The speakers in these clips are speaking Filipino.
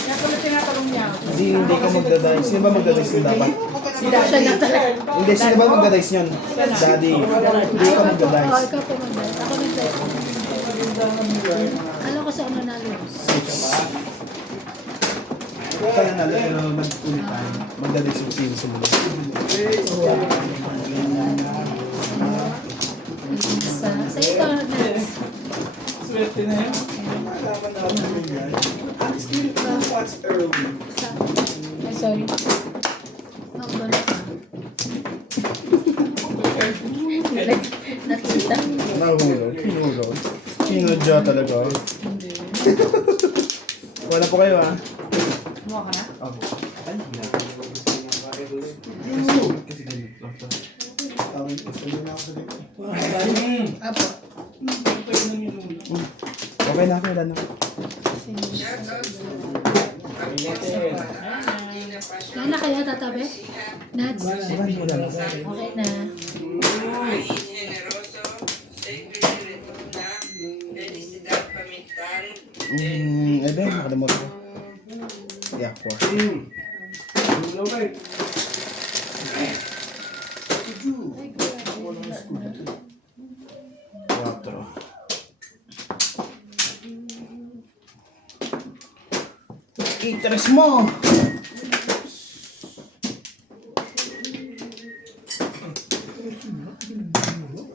Kaya pala tinatanong niya. Hindi ka magdadice. Sino ba magdadice yun dapat? Si Dasha na talaga. Hindi, sino ba magdadice yun? Daddy. Hindi ka magdadice. Ikaw po mag-dice. Ako nag-dice. Alam ko sa ano nalo. 6. Kaya nalo, pero mag-ulit tayo. Magdadice yung sino sumunod. Sa ikaw next. Swerte na yun. Malaman natin yan. Still what's early. Ay, sorry. Ako ba na? Nakita. Nahulog. Hinulog. Hinudya talaga. Wala po kayo ah. Kumuha ka na? Ako. Ay, hindi. Kasi ganito. Apo. Okay na ako, wala na. Wala na kaya tatabi? Nads? Wala na. Okay na. Ebe, nakalimutan ko. Yeah, 4. Quattro. Interest mo!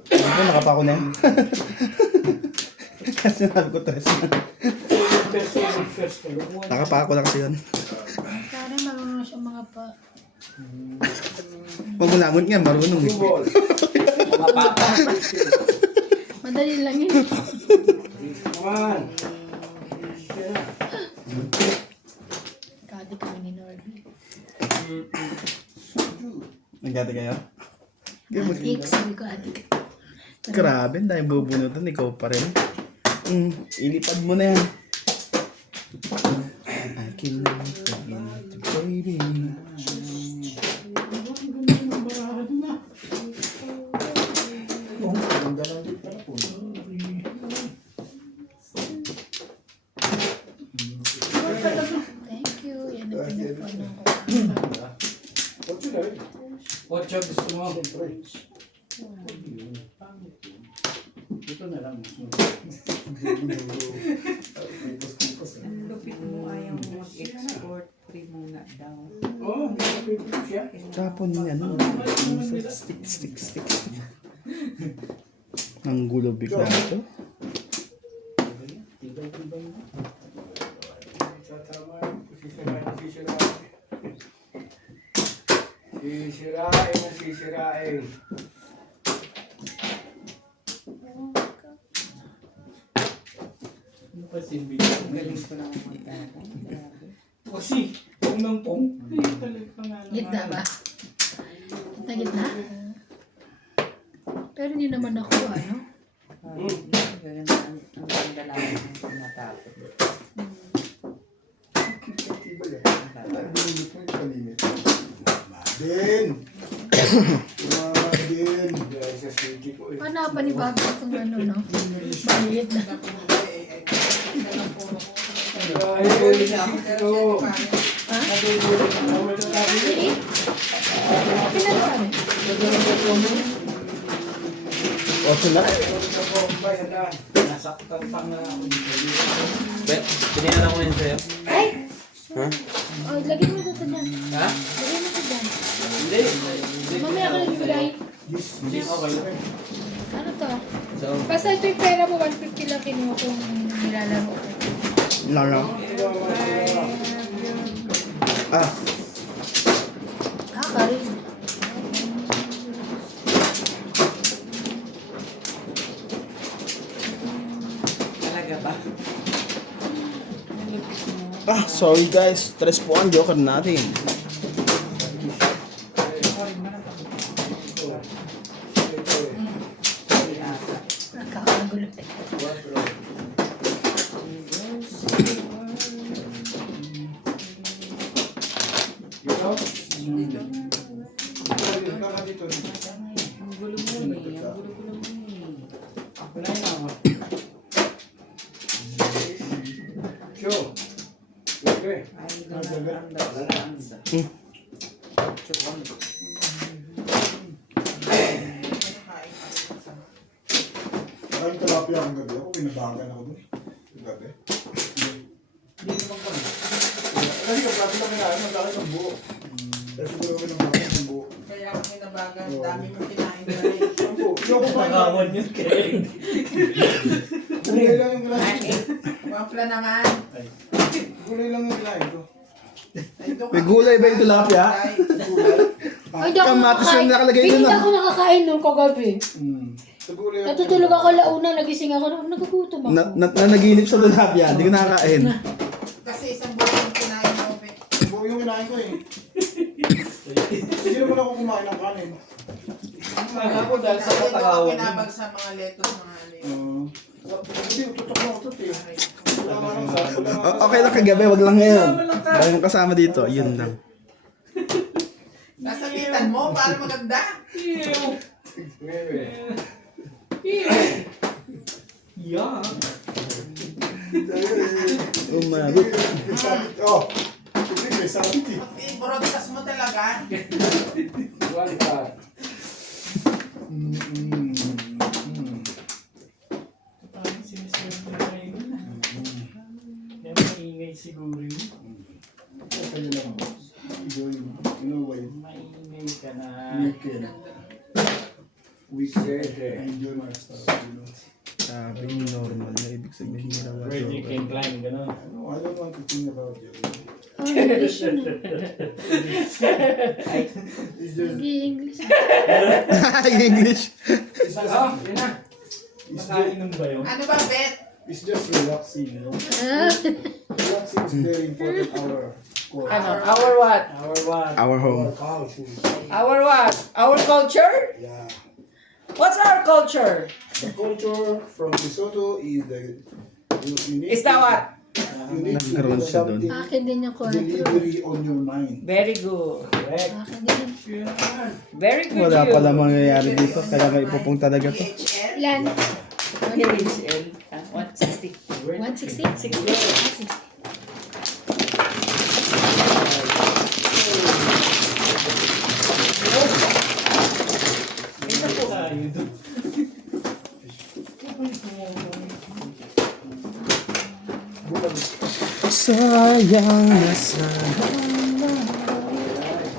Ano, nakapako na yan? Kasi sinabi ko tres na. Nakapako na kasi yun. Sana marunong siya mga pa. Magulangon nga, marunong eh. Madali lang yun. Kadi kami ni Norby. Nagdati kayo? Adik, sabi ko adik. Grabe, dahil bubunutan, ikaw pa rin. Ilipad mo na yan. I can begin to baby. Thank you. Yan ang pinupunan ko. Ocho gusto mo. Ang lupit mo ayaw mo mag-export, free muna daw. Tapon niya, ano? Stick. Ang gulo bigla ito. Sisirain. Ano pa silbi? Galing ko lang magdadaan. Grabe. Kasi, pong ng pong. Ay, talaga nga naman. Gitna ba? Gitna? Pero hindi naman ako ano. Ganun ang dalaman ng tinatapos. Paano pa ni Bago itong ano, no? Maliit na. Ha? Maliit? Pinag-sabi? Okay na. Nasaktan pa nga ako dito. Pinihan ako yun sa'yo. Ay! Ha? Oh, lagyan mo dito dyan. Ha? Lagyan mo dito dyan. Hindi. Mamaya ka nagbigay. Okay. Ano to? So, Basta ito yung pera mo, 150 lang kinuha kong nilalaro ko. Lala. Ah, Karin. Talaga ba? sorry guys. Tres po ang joker natin. Nakakagulo. Ang gulo mo eh. Ang gulo-gulo mo eh. Ako na yun ako. Ay, doon Nakain tilapia ang gabi ako, binabagan ako doon. Yung gabi. Kasi yung gabi lang kinain, ang laki ng buo. Pero siguro binabagan ng buo. Kaya ako minabagan, dami mong kinain na rin. Ang buo. Yung kumain na. Nakawan yun kaya. Gulay lang yung kinain ko. Wapla naman. Gulay lang yung kinain ko. May gulay ba yung tilapia? Ay, hindi ako Kamatis yung nakakain. nakalagay Hindi doon, ah. ako nakakain noon kagabi. Sa gulay lang. Natutulog ako launa, nagising ako, nagagutom ako. Nanaginip sa tilapia, hindi ko nakakain. Kasi isang buwan yung kinain mo, Be. Buo yung kinain ko eh. Hindi naman ako kumain ng kanin. Ako dahil sa Kasi doon ako katawan. kinabag sa mga lettuce, mga ano yun. Hindi, tutok na utot eh. Wala nga lang sa- wala nga lang Okay lang kagabi, wag lang ngayon. Dahil yung kasama dito, yun lang. Nasakitan mo para maganda. Yeah. Umabot. May sabit. Oh, hindi, may sabit eh. Broadcast mo talaga. Parang siniswerte na yun. Kaya maingay siguro yun. Okay lang. Enjoy. You know why? Maingay ka na. Weekend. Weekend. I enjoy my stuff. You know. Sabi yung normal na ibig sabihin nila Where you can climb, gano'n. I don't want to think about you. Oh, English yun eh. It's just, English. English. it's just, Yun na. Makainom ba yun? Ano ba, Bet? it's just relaxing, you know. Ah, Relaxing is very important. Our Our what? Our what? Our home. culture. Our what? Our culture? Yeah. What's our culture? The culture from Lesotho is the you need Is that what? You need to Nagkaroon do siya doon. something akin din yung kwento. delivery on your mind. Very good. Correct. Akin din yung... Very good. Wala you. pala mangyayari dito, kaya may ipupong talaga to. DHL? Ilan? DHL. 160. 160? 60. Ito po tayo doon. Sayang na sana.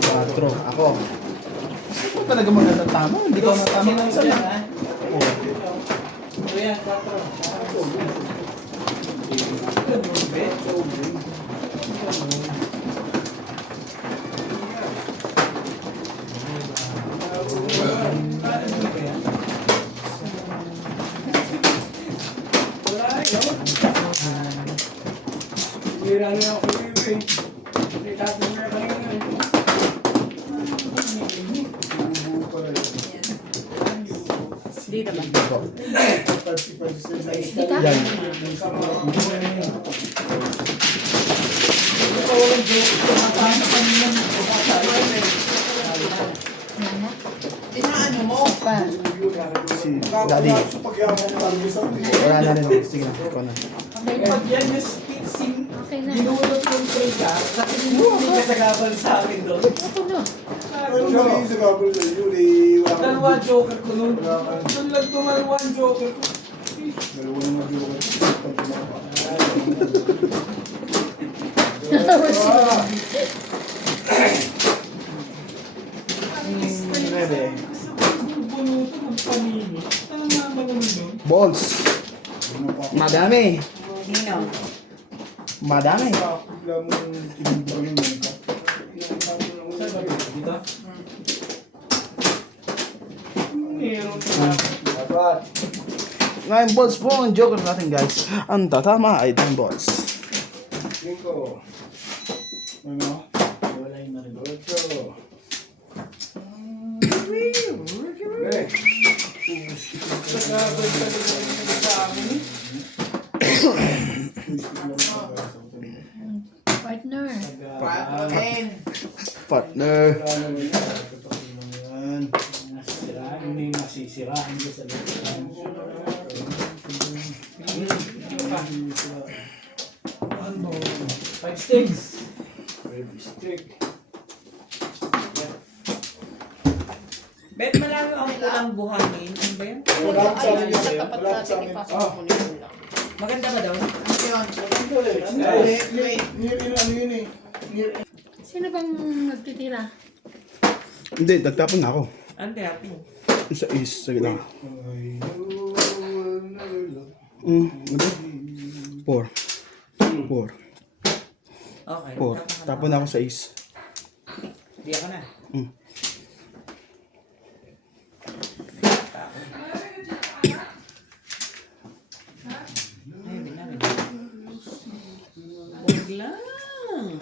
4. Ako. Hindi ko talaga maganda tama. Hindi ko matama ng sana. Kuya, 4. Hindi naman. Dito? Yan. Nana? Isang ano mo? Pa. Si Daddy. Sa pagyaman ng Arvisan. Wala na rin. Sige na. Ikaw na. Okay na. Pag yan yung spitzing, Okay na. dinulot yung trade sa hindi ka sagabal sa akin doon. Ako na. Ano ba yung sa gabal sa Yuri? Dalawa joker ko nun. Doon lang tumalwa ang joker ko. Dalawa naman yung Bebe. Bunuto ng panini. Anong naman nun? Balls. Madami. Nino. Madami. Bigla mo tinibang yung mangka. Dito? Meron ka. Dapat. 9 balls po ang joker natin guys. Ang tatama ay 10 balls. 5. Ano? Wala yung narinig. 8. Sagabal talaga yung sa amin eh. Partner. Paano din? Partner. Nasisiraan, may masisiraan ko sa loob. 5 sticks. Baby stick. Bet malayo ang pulang buhangin. Ano ba yan? Wala sa amin yun. Wala sa amin. Ah, Maganda ba daw? maganda rin. Ano yun eh. Sino bang nagtitira? Hindi, nagtapon na ako. Ang happy. Sa is, sige lang. I know I'll never love. Ano? 4. 4. Okay. 4. Tapon na ako sa is. Hindi ako na. Ay, binawin. Huwag lang.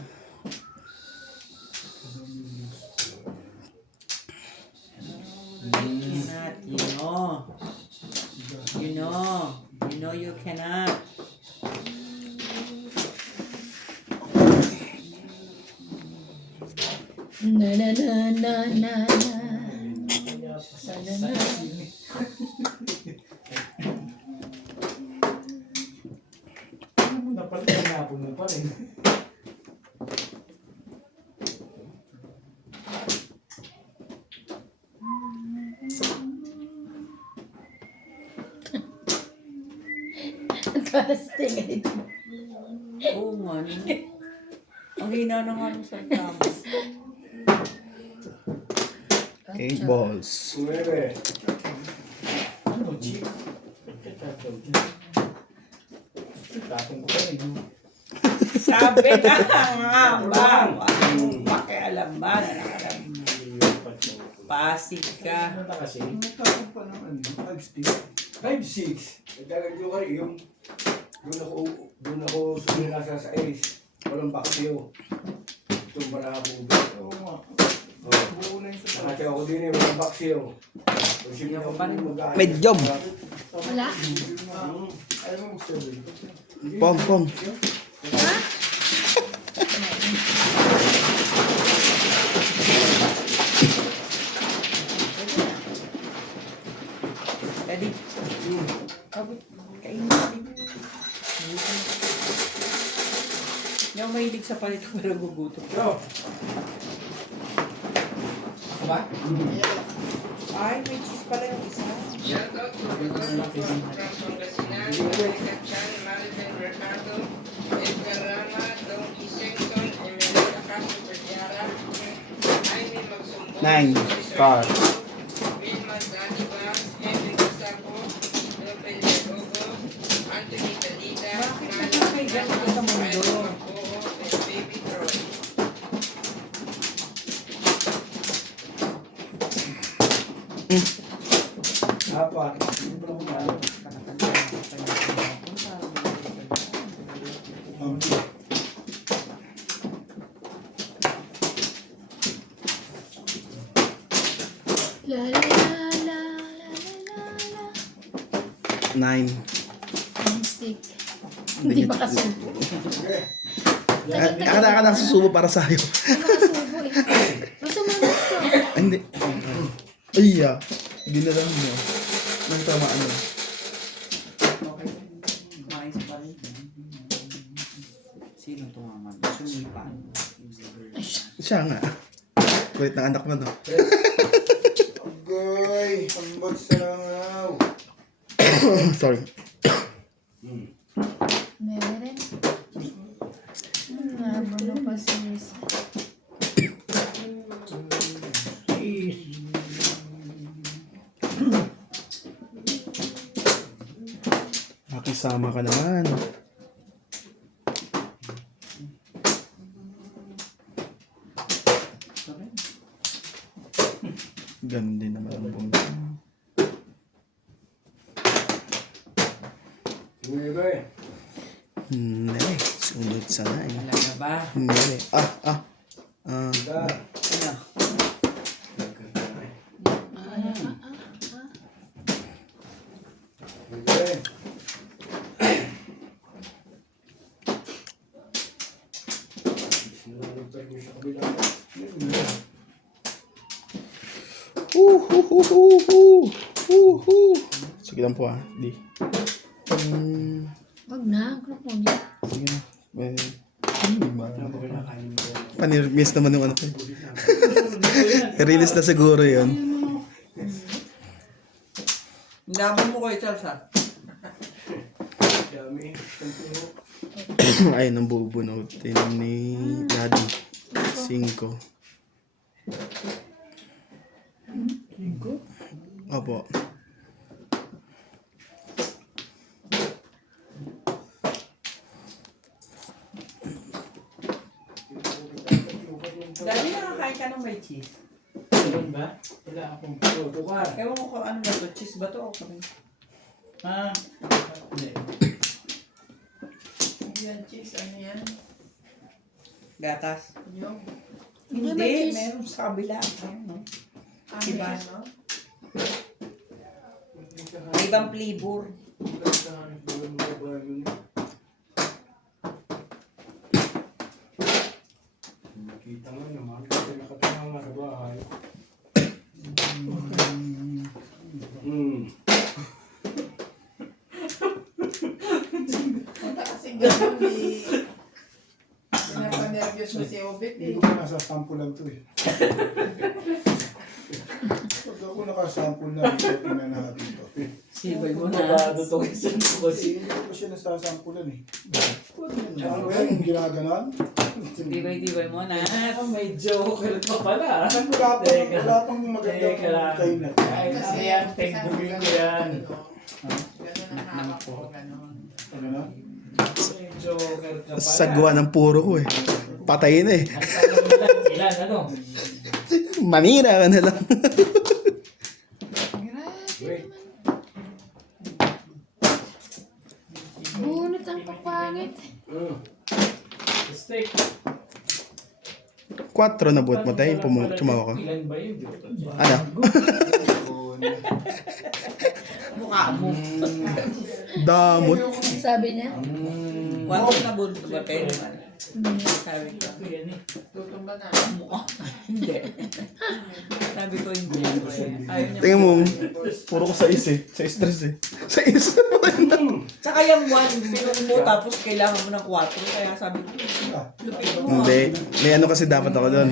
You cannot, you know. You know you cannot. Na na na na na na. Dapat tinapon mo pa rin. Ang talas tinga dito. Oo nga. No? Ang hina na nga ng saltama. 8 balls. 9. Ano, chick? Tapon ko pa rin. Sabi na nga ba? Anong pakialam ba na nakalam? Pasig ka. Ano na kasi? Tapos pa naman. 5 stick. 5-6. Nagkagandyo kayo yung doon ako suminasa sa ace. Walang baksyo. Tumbara ako. Oo nga. Buo na yung sa nakatya ako din eh. Walang baksyo. Hindi ako pa rin mag-aayos. Medyo. Wala? Ayaw mo magsabi. Pong, pong. Daddy. Abot. Kainin natin. Hindi ako mahilig sa palito pero gugutom. Yo! Ako ba? Ay, may cheese pala yung isa. Shoutout to Rodolfo from Pangasinan, American Chan, Maribel Mercado, Edgar Rama, Don Isengton, Emelita Castro Vergara, Jaime Magsumbong, 9 card. Wilma Zanibas, Henry Gasapo, Robel Yagogo, Anthony Dalida, Bakit naman may ganito sa mundo? Macoo, and Baby Troy. Apat. Hindi pa lang kumalo. La la la la la la. 9. Ang stick. Hindi ba kasubo? Akala ka nasusubo para sa'yo. Kasubo eh. Basta manas ko. Ay, hindi. Ay, ginalan mo. Nagtamaan mo. Okay. Mais pa rin. Sino tumaman? Sumipan. Siya nga. Kulit ng anak mo, no? Agoy! Pambot sa langaw. Sorry. Meron rin. Nabulo pa sis. Makisama ka naman. Ganun din naman ang punta. Nuebe. Hindi. Sunod sa 9. Alam na ba? Hindi. Da. Ano? Nuebe. Sinalagtay ko sa kabila. Sige lang po Di. Wag na. Krok mo niya. Sige na. Well, hindi ba? Panirmis naman yung ano ko. Release na siguro yun. Laban mo kay Charles ha? Dami. Ayun ang bubunutin ni Daddy. 5. Opo. Dati nakakain ka ng may cheese. Meron ba? Wala akong Tukar. Ewan ko kung ano ba to, cheese ba to o kami? Ah, hindi. Yan, cheese, ano yan? Gatas. Yung, Hindi, Hindi, may cheese. meron sa kabila. Ano? ano Diba? yan, no? Ibang flavor. Kita nga naman. Kasi nakatingin nga sa bahay. Punta kasi ganun, pinapanervyos mo si Obet Hindi eh. ko pa nasasampulan to eh. Pag ako nakasample na ito, tingnan natin ito. Sibay mo Pagkado to kasi Kasi hindi ko pa siya nasasampulan eh. Ano ba yung ginaganon? Tibay-tibay mo na. May joker pa pala. Wala pang magandang Teka. kainan. Ay, ano yan? Tekbugin ko yan. Ganun ang hawak ko, ganun. Ano na? May joker ka pala. Sagwa ng puro ko eh. Patayin eh. Ang tanong nila, ilan, ano? Manira ka na lang. Wait. Bunot ang kapangit. Steak. 4 na buhat mo tayo. Tumawa ka. Ilan ba yung joker? Ano? Mukha mo. Damot. Sabi niya. Kwantos na bunot ba kayo naman? Sabi ko. Ito yan eh. Tutumba na. Mukha. Hindi. Sabi ko hindi. Ayaw niya. Tingnan mo. Puro ko sa eh. Sa stress eh. Sa is. Tsaka yung one, pinong mo tapos kailangan mo ng 4. Kaya sabi ko, lupit mo. Hindi. May ano kasi dapat ako doon.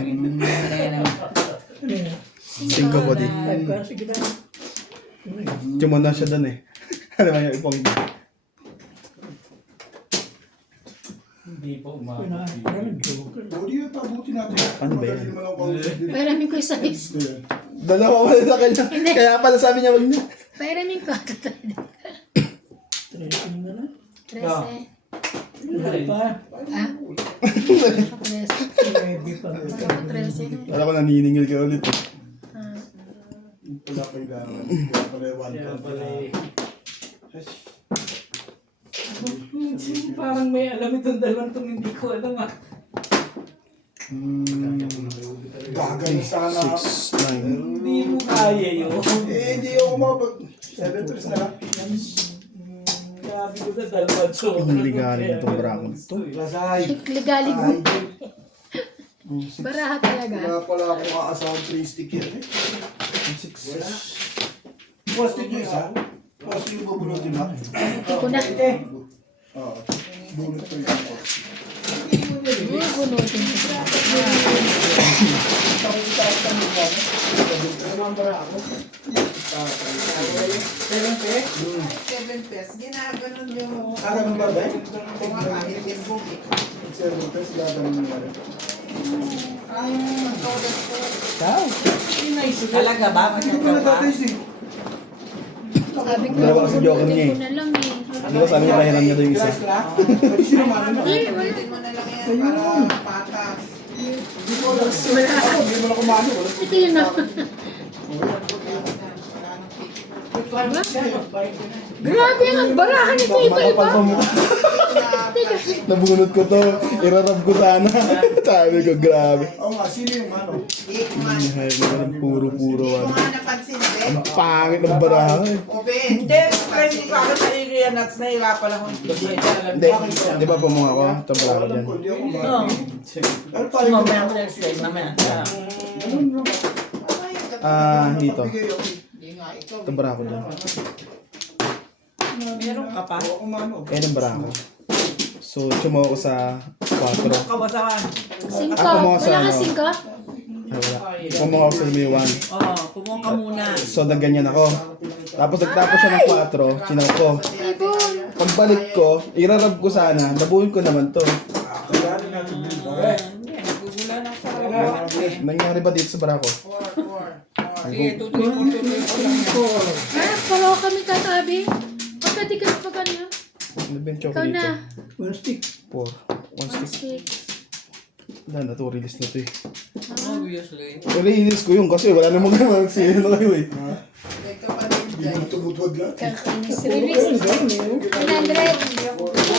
5 ko di. Tumanda siya doon eh. Ano ba yung ipong. Hindi pa umabot. Budi yun, pabuti natin. Ano ba yan? Magaling naman ako kausap din. Pairamin ko isa is. Gusto yan. Dalawa wala sa kanya. Kaya pala sabi niya wag niya. Pairamin ko. 13. Ah? Ako 13. Wala ko naniningil ka ulit. Ah. Wala kailangan. Wala pala yung one Kaya pound pala na. eh. Parang may alam itong dalawang itong hindi ko alam ah. Gagaling sana ako. 6, 9. Hindi mo kaya yun. Hindi ako mabag. 7 trips na lang. Sabi ko na dalawa joker. Hindi galing itong bracket to. Lasay. Ligalig mo. Ay, Baraha talaga. wala pala akong aasahang 3 stick yan eh. 6. Wala. 4 stick yung isa. 4 stick yung bubunutin mo. Hindi ko na. Oo. Bunot ko yung ako. Bunutin ko. Tapos itaas ka mo ba? Namambara ako. 7 pesos. Ginaganon yung Ganun ba ba? kumakain din bugi. 7 pesos gagawin mo rin. Ang magkaulat ko. Talaga ba? Hindi ko na tatis eh. Sabi ko, Dalawa kasi joker niya eh. bunutin ko na lang eh. Ano ba sabi niya pahiram niya doon yung isa? Grass na? Pwede sinamahan mo. Hindi, wala. Ulitin mo na lang yan para patas. Hindi ko alam. Ako, hindi mo na kumano. Ito yun na. Grabe ang barahan nito iba-iba. Nabunod ko to. Irarab ko sana. Sabi ko, grabe. Oo nga, sino yung ano? Hindi ko nga. Ay, naman puro-puro Hindi ko ano. nga napansin din. Ang pangit ng baraha eh. Obe. Hindi, friend ko ako sa area nuts na hirapan lang akong tigil. Hindi, di ba pamung ako? Ito baraha Alam dyan. ko, hindi ako Oo. Ano tayo? Mamaya mo na-explain, mamaya. Dito. Hindi nga ikaw. Ito baraha ko dyan. Meron ka pa? Oo, kumano. Kaya ng baraha ko. So, tumawa ko sa 4. Kabasawan. Singko. Ako mo sa Wala ka ano? singko? Ay, wala. Tumawa ko sa Lumiwan. Oo, kumuha ka muna. So, nagganyan ako. Tapos nagtapos siya ng 4, chinaw ko. Ibon. Pagbalik ko, irarab ko sana, nabuhin ko naman to. Kailangan natin din. Okay. Hindi, nagugulan ako sa kabasawan eh. Nangyari ba dito sa barako? Sige, tutuloy ko lang. Ah, paro kami katabi. Huwag ka di ka pa ganyan. Ano ba yung choco Ikaw dito? na. 1 stick. 4. 1 stick. 1, 6. Wala na to, release na to eh. Obviously. Release ko yun kasi wala namang naman sino na kayo eh. Hindi tumutod lang. Kakainis. Release. 100.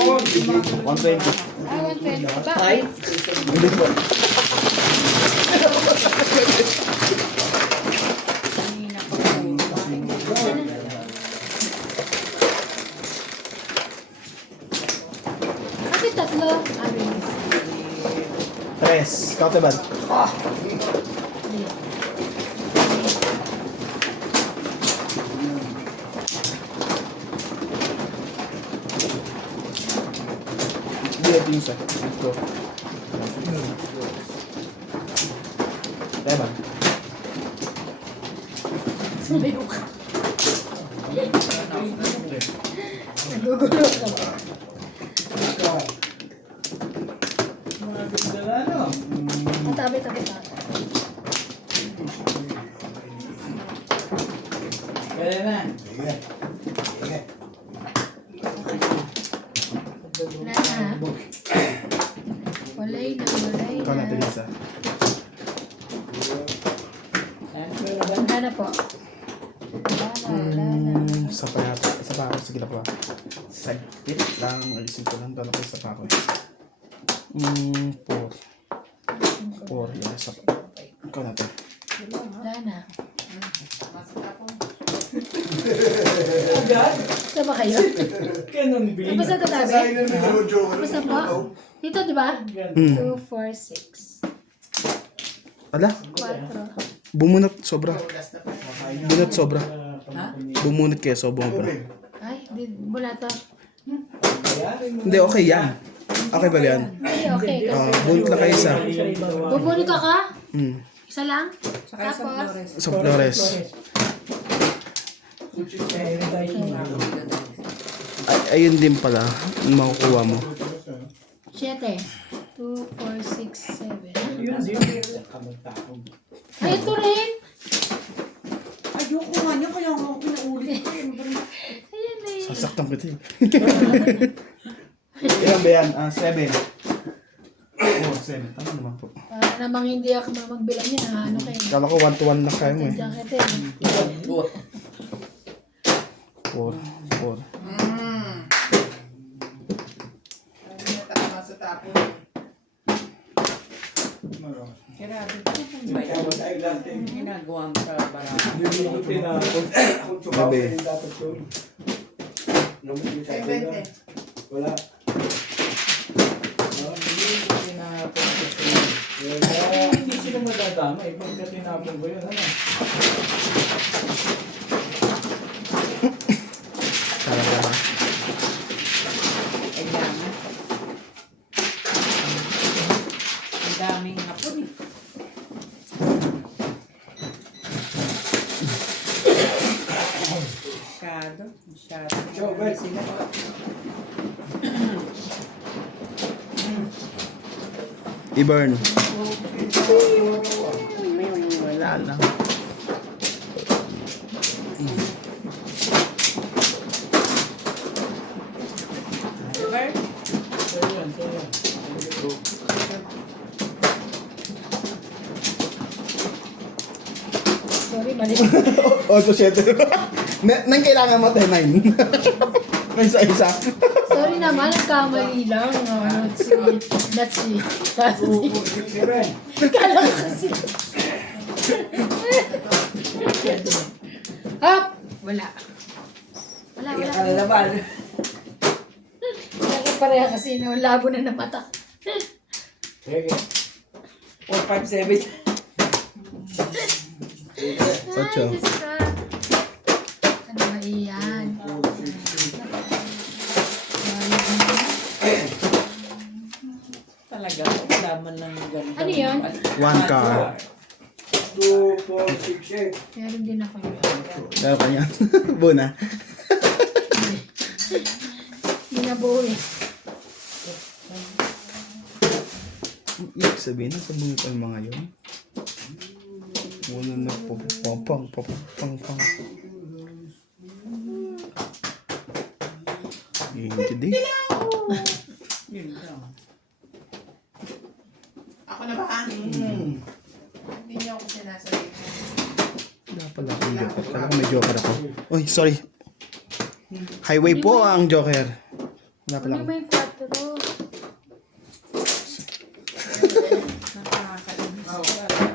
120. Ah, 120. Bakit? Hindi po. Kanina pa po. Bakit tatlo? Ah, release. 3. Countable. Hindi ito yung isa. Ito. Diba? Sumiyo ka. Nagugulo ka ba? Mga bigdala, no? Tabi. Kaya na. Sige. Sige. Wala na. Walay Ikaw na, na. Teresa. Wala na po. Wala na. Isa pa yata. Isa pa ako. Sige na po. Saglit lang. Alisin ko lang. Dala ko isa pa ako eh. 4. 4. Yan. Isa pa. Ikaw na to. Wala na. Agad? Saan ba kayo? Ganun, Bin. Tapos sa tatabi? Sasayin na ni Dalawang joker. Tapos na po? Dito, di ba? 2, 4, 6. Ala. 4. Bumunot sobra. Bunot sobra. Ha? Bumunot kayo sobra. Ay, mula to. Hindi, okay yan. Okay ba yan? Ay, okay. Bunot lang kayo isa. Bubunot ka ka? Isa lang? Saka sa Tapos? Flores. Sa Flores. Ayun din pala. Yung makukuha mo. 7. 2, 4, 6, 7. Yun, din. Ay, ito rin. Ayoko nga niya, kaya nga ako pinaulit ko. Ayan na yun. Sasaktan ko ito. Ilan ba yan? 7. Oh, 7. Tama naman po. Para namang hindi ako magbilang yan. Ano kayo? Kala ko 1 to 1 lang kayo mo eh. Diyan kita eh. 4. 4. Grabe. Kaya tayo lahat eh. Ginagawa mo sa barang. Kung sumaw Gabi. kayo dapat yun. Namutin sa akin na. Wala. Kaya hindi sila madadama. Pagka tinapon ko yun, ano? Talaga ba? Ang dami. Ang daming hapon eh. Masyado. Joe, guys. Sila. I-burn. Wala lang. Diba? So yun. Sorry, mali. 8-7. Nang kailangan mo tayo 9. May isa-isa. Sorry naman, nagkamali lang. That's it. Kala ko kasi. Hop! Wala. Wala. Kalalaban. Pareha kasi no, labo na ng mata. Sige. 457. Ocho. Ay, Diyos ko. Ano ba iyan? yaman lang ng ganito. Ano yan? One card. 2, 4, 6, 8. Meron din ako yun. Meron ka yan. Buna. Hindi na buo eh. Ibig sabihin, nasa bunga pa yung mga yun. Muna na pang. Hindi. Yun lang. Ako na ba? Hindi niyo ako sinasabi. Wala pala akong joker. Kala ko may joker ako. Uy, sorry. Highway po ang joker. Wala pala Ano ako. ba yung 4? Nakakainis.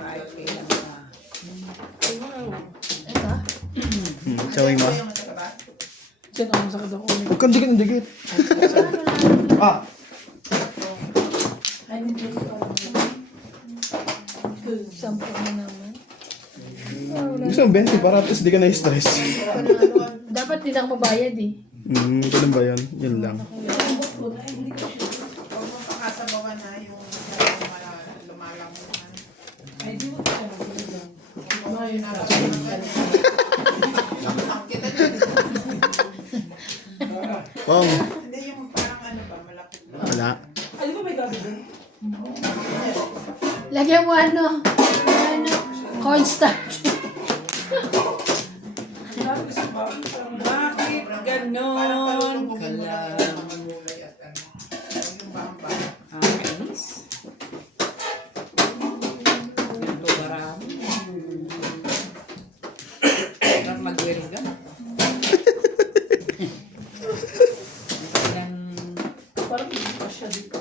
Ay, kailan ka. Ito? Tsaway mo. Yung masaka ba? Diyan ako sa kadako. Huwag kang dikit ng dikit. Ah! Ay, hindi ko Sampo na naman. Gusto mo 20 para at least di ka na-stress. Dapat din ako mabayad eh. Ganun ba yun? Yun lang. Huwag mo pakasabawan na yung lumalamunan. Ay, di mo tayo. Huwag mo yung nakalamunan. Ang kita dyan. Pong! Hindi yung parang ano ba, malapit lang. Wala. Ay, di ba may gabi dun? Lagyan mo ano? Cornstarch. Sabi ko sa bahay, Bakit Parang ganon? palumbugin mo lang Kala. ang magulay at ano. Yung bamba. Kainis. Ganito marami. Parang mag-welga. Ilan parang hindi pa siya dito.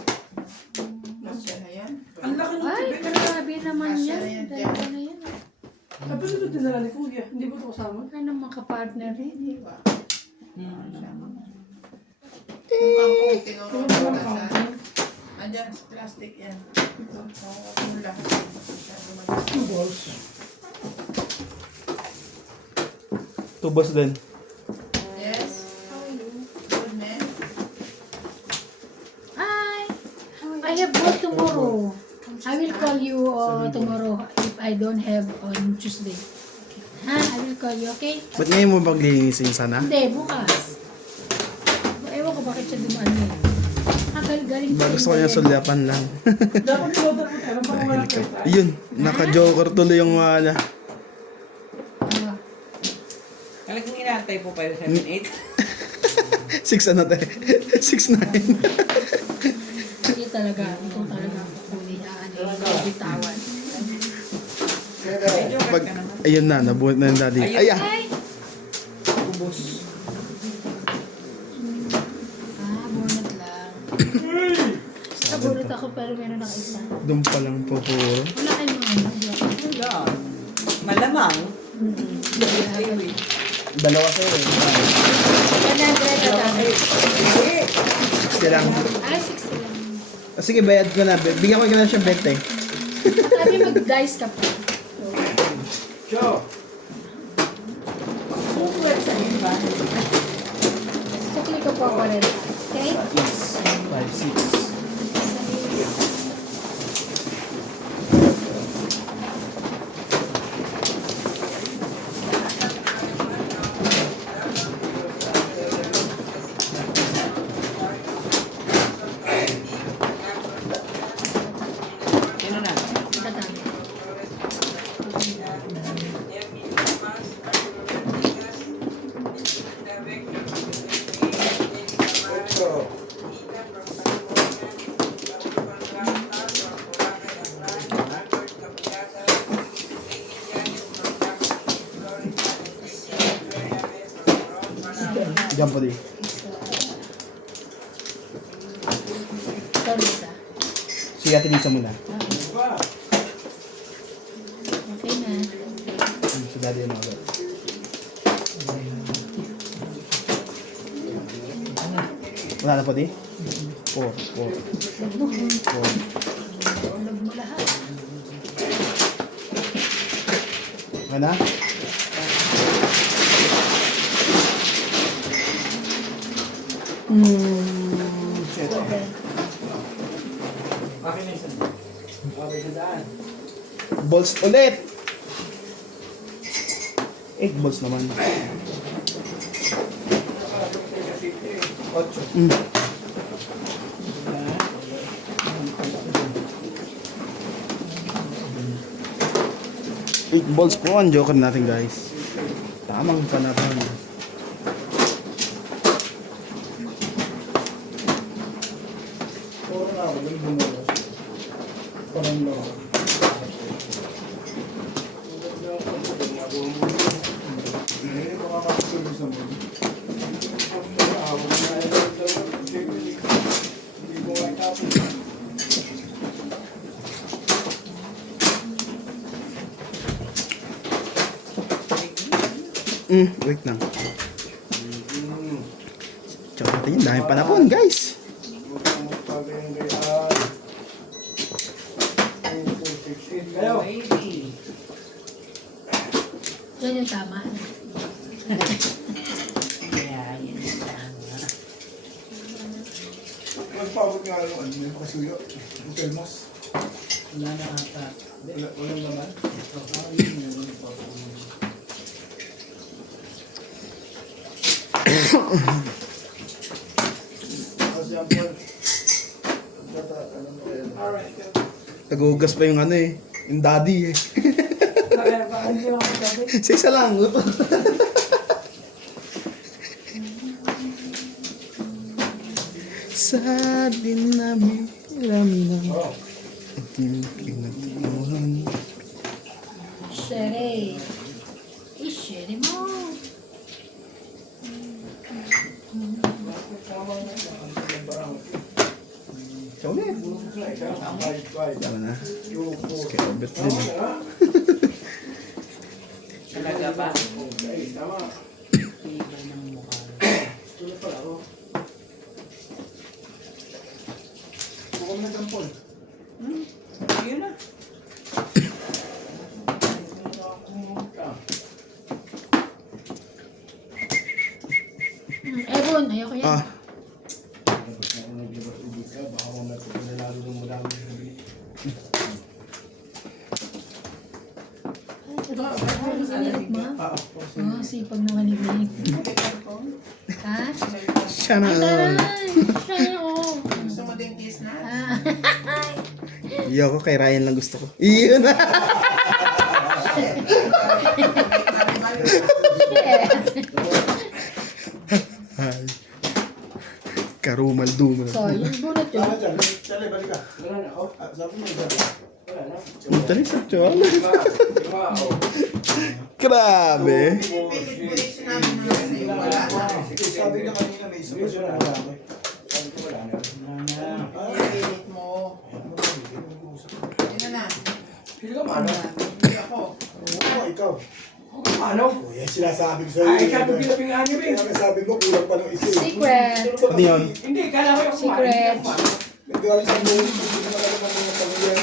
Masya na yan. Ang laki ng Ay, tibet. grabe naman Kasya yan. na yan Dalawa dyan. na yan. Ah, pero ito dinala ni Kuya. Hindi ba ito kasama? Ano makapartner rin? Di ba? Yung kangkong tinuro mo na sa... Andyan, plastic yan. Oo, yung lahat. Masyado mag- 2 balls. Tubos din. Yes. Good, man. I have work tomorrow. I will call you tomorrow if I don't have on Tuesday. Ha? I will call you, okay? Ba't ngayon mo paglilinisin sana? Hindi, bukas. Ewan ko bakit siya dumaan yun. Galing Ba, gusto ko niya sulyapan lang. Dapat piloter mo tayo. Parang wala tayo. Yun, naka-joker tuloy yung wala. Talagang inaantay po kayo 7-8. 6 ano tayo? 6'9". Hindi talaga. Ito talaga. Kung bitawan. Pag, ayun na, nabuhat na yung daddy. Ay, ah! Ay! Ubus. Bunot lang. Nabunot ako pero meron ako isa. Doon pa lang po po. Wala kayong mga ano. Yan. Malamang. Ay, Dalawa sa'yo eh. 100 na dami. 60 lang. Ay, 60 lang. Ah, sige, bayad ko na. Bigyan ko ka na siya 20. Sabi mag-dice ka pa. Ciao! Sukli ko po ako rin. Okay? Yes. 5, 6. sino na? Katami. Ocho. Diyan po di. Ito, Lisa. Si Ate Lisa muna. Okay na. Si daddy yung mga. Wala na po di? 4, 4. Ulog mo lahat. Okay na? Okay. Akin na isa. Wabay sa daan. Balls ulit. 8 balls naman. 8. Mm. Eight balls po ang joker natin guys. Tamang panahon. Puro na ako, yung bumulos. Parang na ako. Hindi ko makakasulos naman. Hindi ko makakasulos. Wait lang. Tsaka natin yun, dahil panahon guys. Kayo. Yan yung tama. Yeah, yun ang tama. Magpabot nga yung ano, yung pakasuyo. Yung pelmos. Wala na ata. Walang naman. Kasi ang Paul. Alright. Tagugas pa yung ano eh. Yung daddy eh. Kaya ba, hindi lang ako sabi. Sa isa lang. Ito. Sa dinami-rami Oh. ating pinagtuhan. Shere. Ishere mo. Ikaw ulit. Tama na. Kaya obet din. Talaga ba? Tama. Iba ng mukha. Tulad pala ako. Bukong na tampon. Yun na. Egon, ayoko yan. Ah, Baka kung nalalaro ng madami sa sabi. Sinilit mo? Oo, sipag naman ni Blake. Ha? siya na. Ay, taray! Siya na, oh. Gusto mo din kiss na? Ah. Iyo ko kay Ryan lang gusto ko. Iyon na. Ay. Karumal-dumal. So, yung bunot yun. Chale, balik ka. Wala na ako. Sabi mo, wala na. Dali sa tiyol. Lima, oh. Grabe. Pilit mo rin sinabi na lang sa'yo, wala na. Sabi niya kanina may isa pa siya na wala. Sabi ko wala na. Pilit mo. Yun na. Pili ka mano? Hindi ako. Oo, ikaw. Ano? Oh, yan sinasabi ko sa'yo. Ay, sabi ko pinang ano eh. Sinasabi ko, kulang pa ng isa. Secret. Ano yun? Hindi, kala ko yung Secret. Nagkaroon sa buhay, hindi ko na alam ang mga pamilya.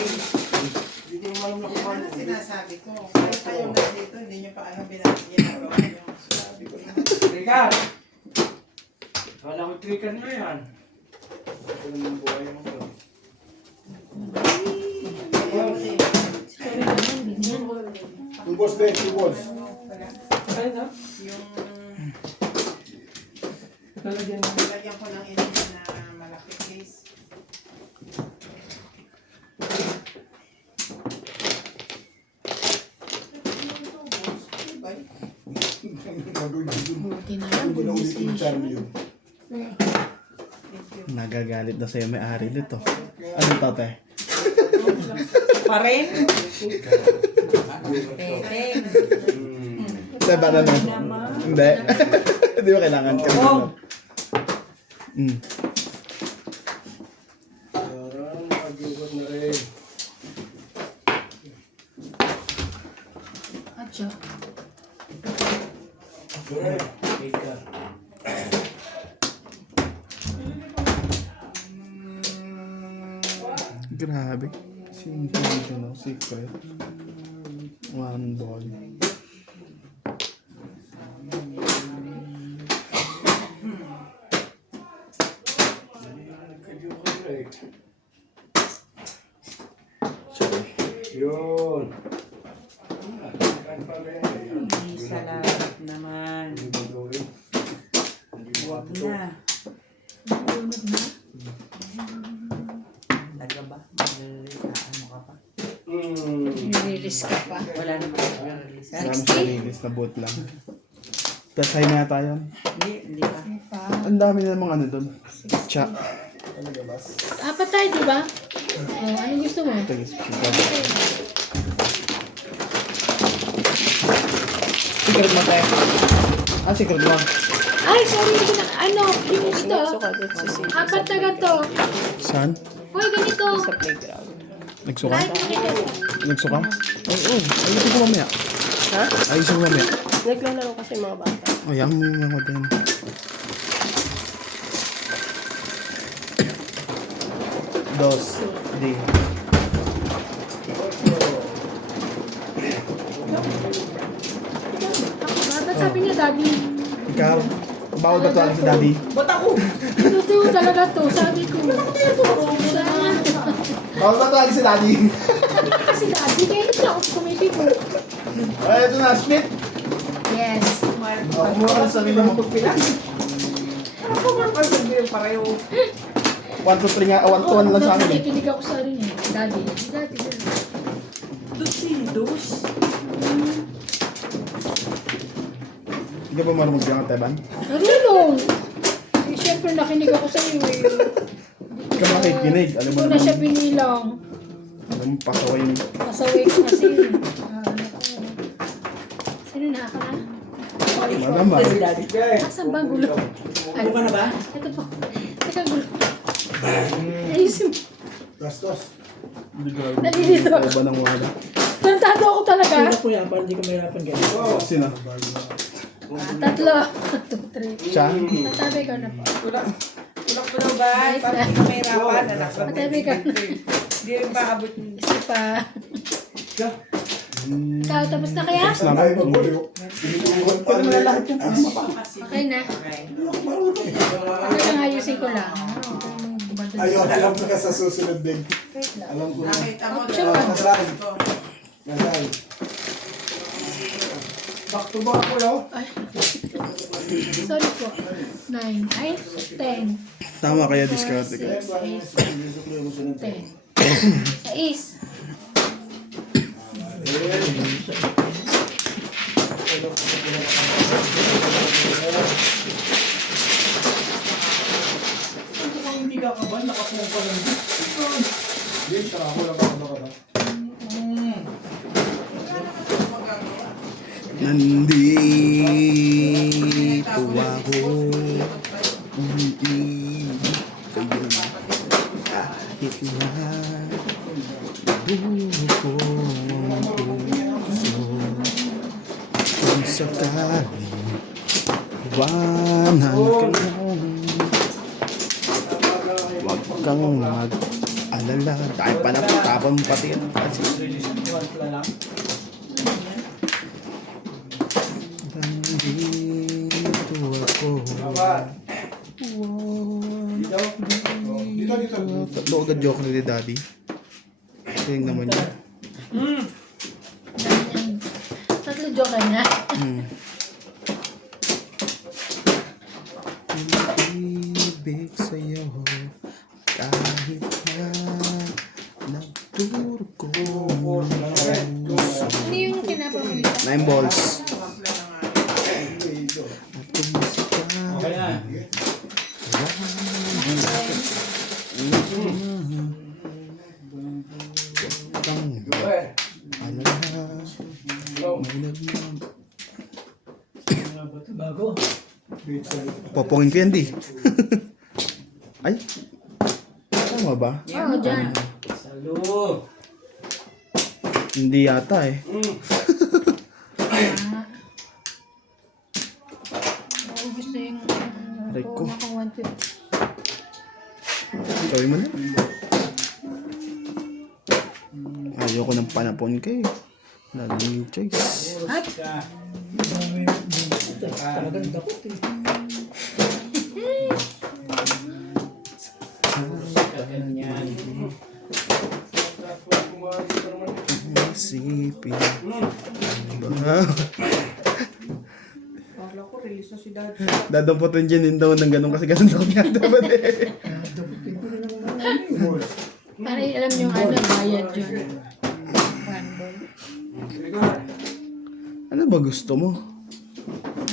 Hindi mo alam na Yan kumano. ang sinasabi ko. Kaya kayo na dito, hindi nyo pa alam ginagawa nyo. Sabi ko na. Trigger! Kala ko trigger na yan. Ito naman ang buhay mo. Sorry naman, ganyan. Two balls din, two balls. Ay, na? Yung Lalagyan mo. lagyan ko ng ilim na malaki please. Gagawin ko dun. Buti na lang, Hindi na good ulit yung charm decision. yun. Nagagalit na sa'yo may-ari nito. Anong tatay? Pa rin? Teteng. Diba na lang? Hindi. Di ba kailangan ka Oo. Parang mag-iwag na rin. Atso. Trigger. Grabe. Simple ito no, secret. One ball. So, Yun. Salamat naman. Huwag na. Nalunod na. Talaga ba? Ano ka pa? Nire-release ka pa. Wala naman ako release. Marami sa release na boot lang. Kasay na yata yun. Hindi pa. Ano pa? Ang dami na mga ano doon. Cha. Apat tayo, di ba? Oh, ano gusto mo? Tagis. Secret mo tayo. Secret mo. Ay, sorry, hindi ko na, ano, yung ito. Apat na ganito. Saan? Hoy, ganito. Nagsuka? Kahit ganito. Nagsuka? Oo. Ayusin ko mamaya. Ha? Ayusin ko mamaya. Naglalaro kasi mga bata. Ayan mo yung mga din. Dos. Di. Ba't sabi niya, Daddy? Ikaw. Bawal ba tuwag sa daddy? Ba't ako? Tinutuyo talaga to, sabi ko. Siya. Bawal ba tuwag sa daddy? Kasi Daddy, kaya hindi ako kumipit mo. Ay, ito na. Split. Yes. Ako mo ang sarili mo. Ako nga pa sabihin pareho. 1, 2, 3 nga. 1 to 1 lang sa akin eh. Nakikinig ako sa rin eh. Daddy. Daddy. Dos. Hindi ka ba marunong magbilang at Evan? Marunong. Eh, syempre nakinig ako sa iyo eh. Hindi ka makikinig. Alam mo Ito na naman. siya binilang. Alam mo, pasaway mo. Pasaway ko kasi. Ano ko. Sino na ako na? Malamang. Asan ba ang gulo? Ay, Ano na ba? ito po. Teka, gulo. Ayusin mo. Gastos. Nalilito ako. Iba ng wala. Tarantado ako talaga. Ko yan, para hindi ka mahirapan ganyan. Sino? Tatlo. 2, 3. Siya? Tatabi ka na po. Tulak mo ba? Para hindi ka mahirapan. Anak ko. Tatabi ka na. Hindi rin paabot yung Isa pa. Ikaw, tapos na kaya? Tapos na ba? Ay, magulo. Pwede mo na lahat yan. Okay na. Ito lang ayusin ko lang. Ayun, alam ko na sa susunod din. Alam ko na. Nakita mo, Sure. Nasaan? Nasaan? Back to back ko yun. Ay, sorry po. 9. Ay, 10. Tama kaya discount ka. 10. Sais. Hindi ka kaban, nakapuong ka lang. Hindi, saka ako lang ako na. Nandito ako. Umiibig kayo. Kahit na buo ko ang puso. Kung sakaling iwanan ka lang, huwag kang mag-alala. Dahil pa napatapon mo pati yan. Kasi nandito ako. Dito. Tatlo agad joke ni Daddy. Tingnan naman yun. Tatlo joke na. Ibig sa'yo kahit na nagturo ko Ano yung kinapamilita? 9 balls. Okay na. Bago. Popongin ko yan di. Ay. Tama ba? Oo, dyan. Salo. Hindi yata eh. Oo, gusto yung Aray ko. kuha kong 150. Gawin mo na. Ayoko ng panapon kayo. Lalo yung choice. At, Talagang dakot eh. Ganyan. isipin. Kala ko, release na si Dad. Dadamputin dyan daw ng ganun kasi ganun daw niya dapat eh. Para alam yung ano, bayad yun. Ano ba gusto mo?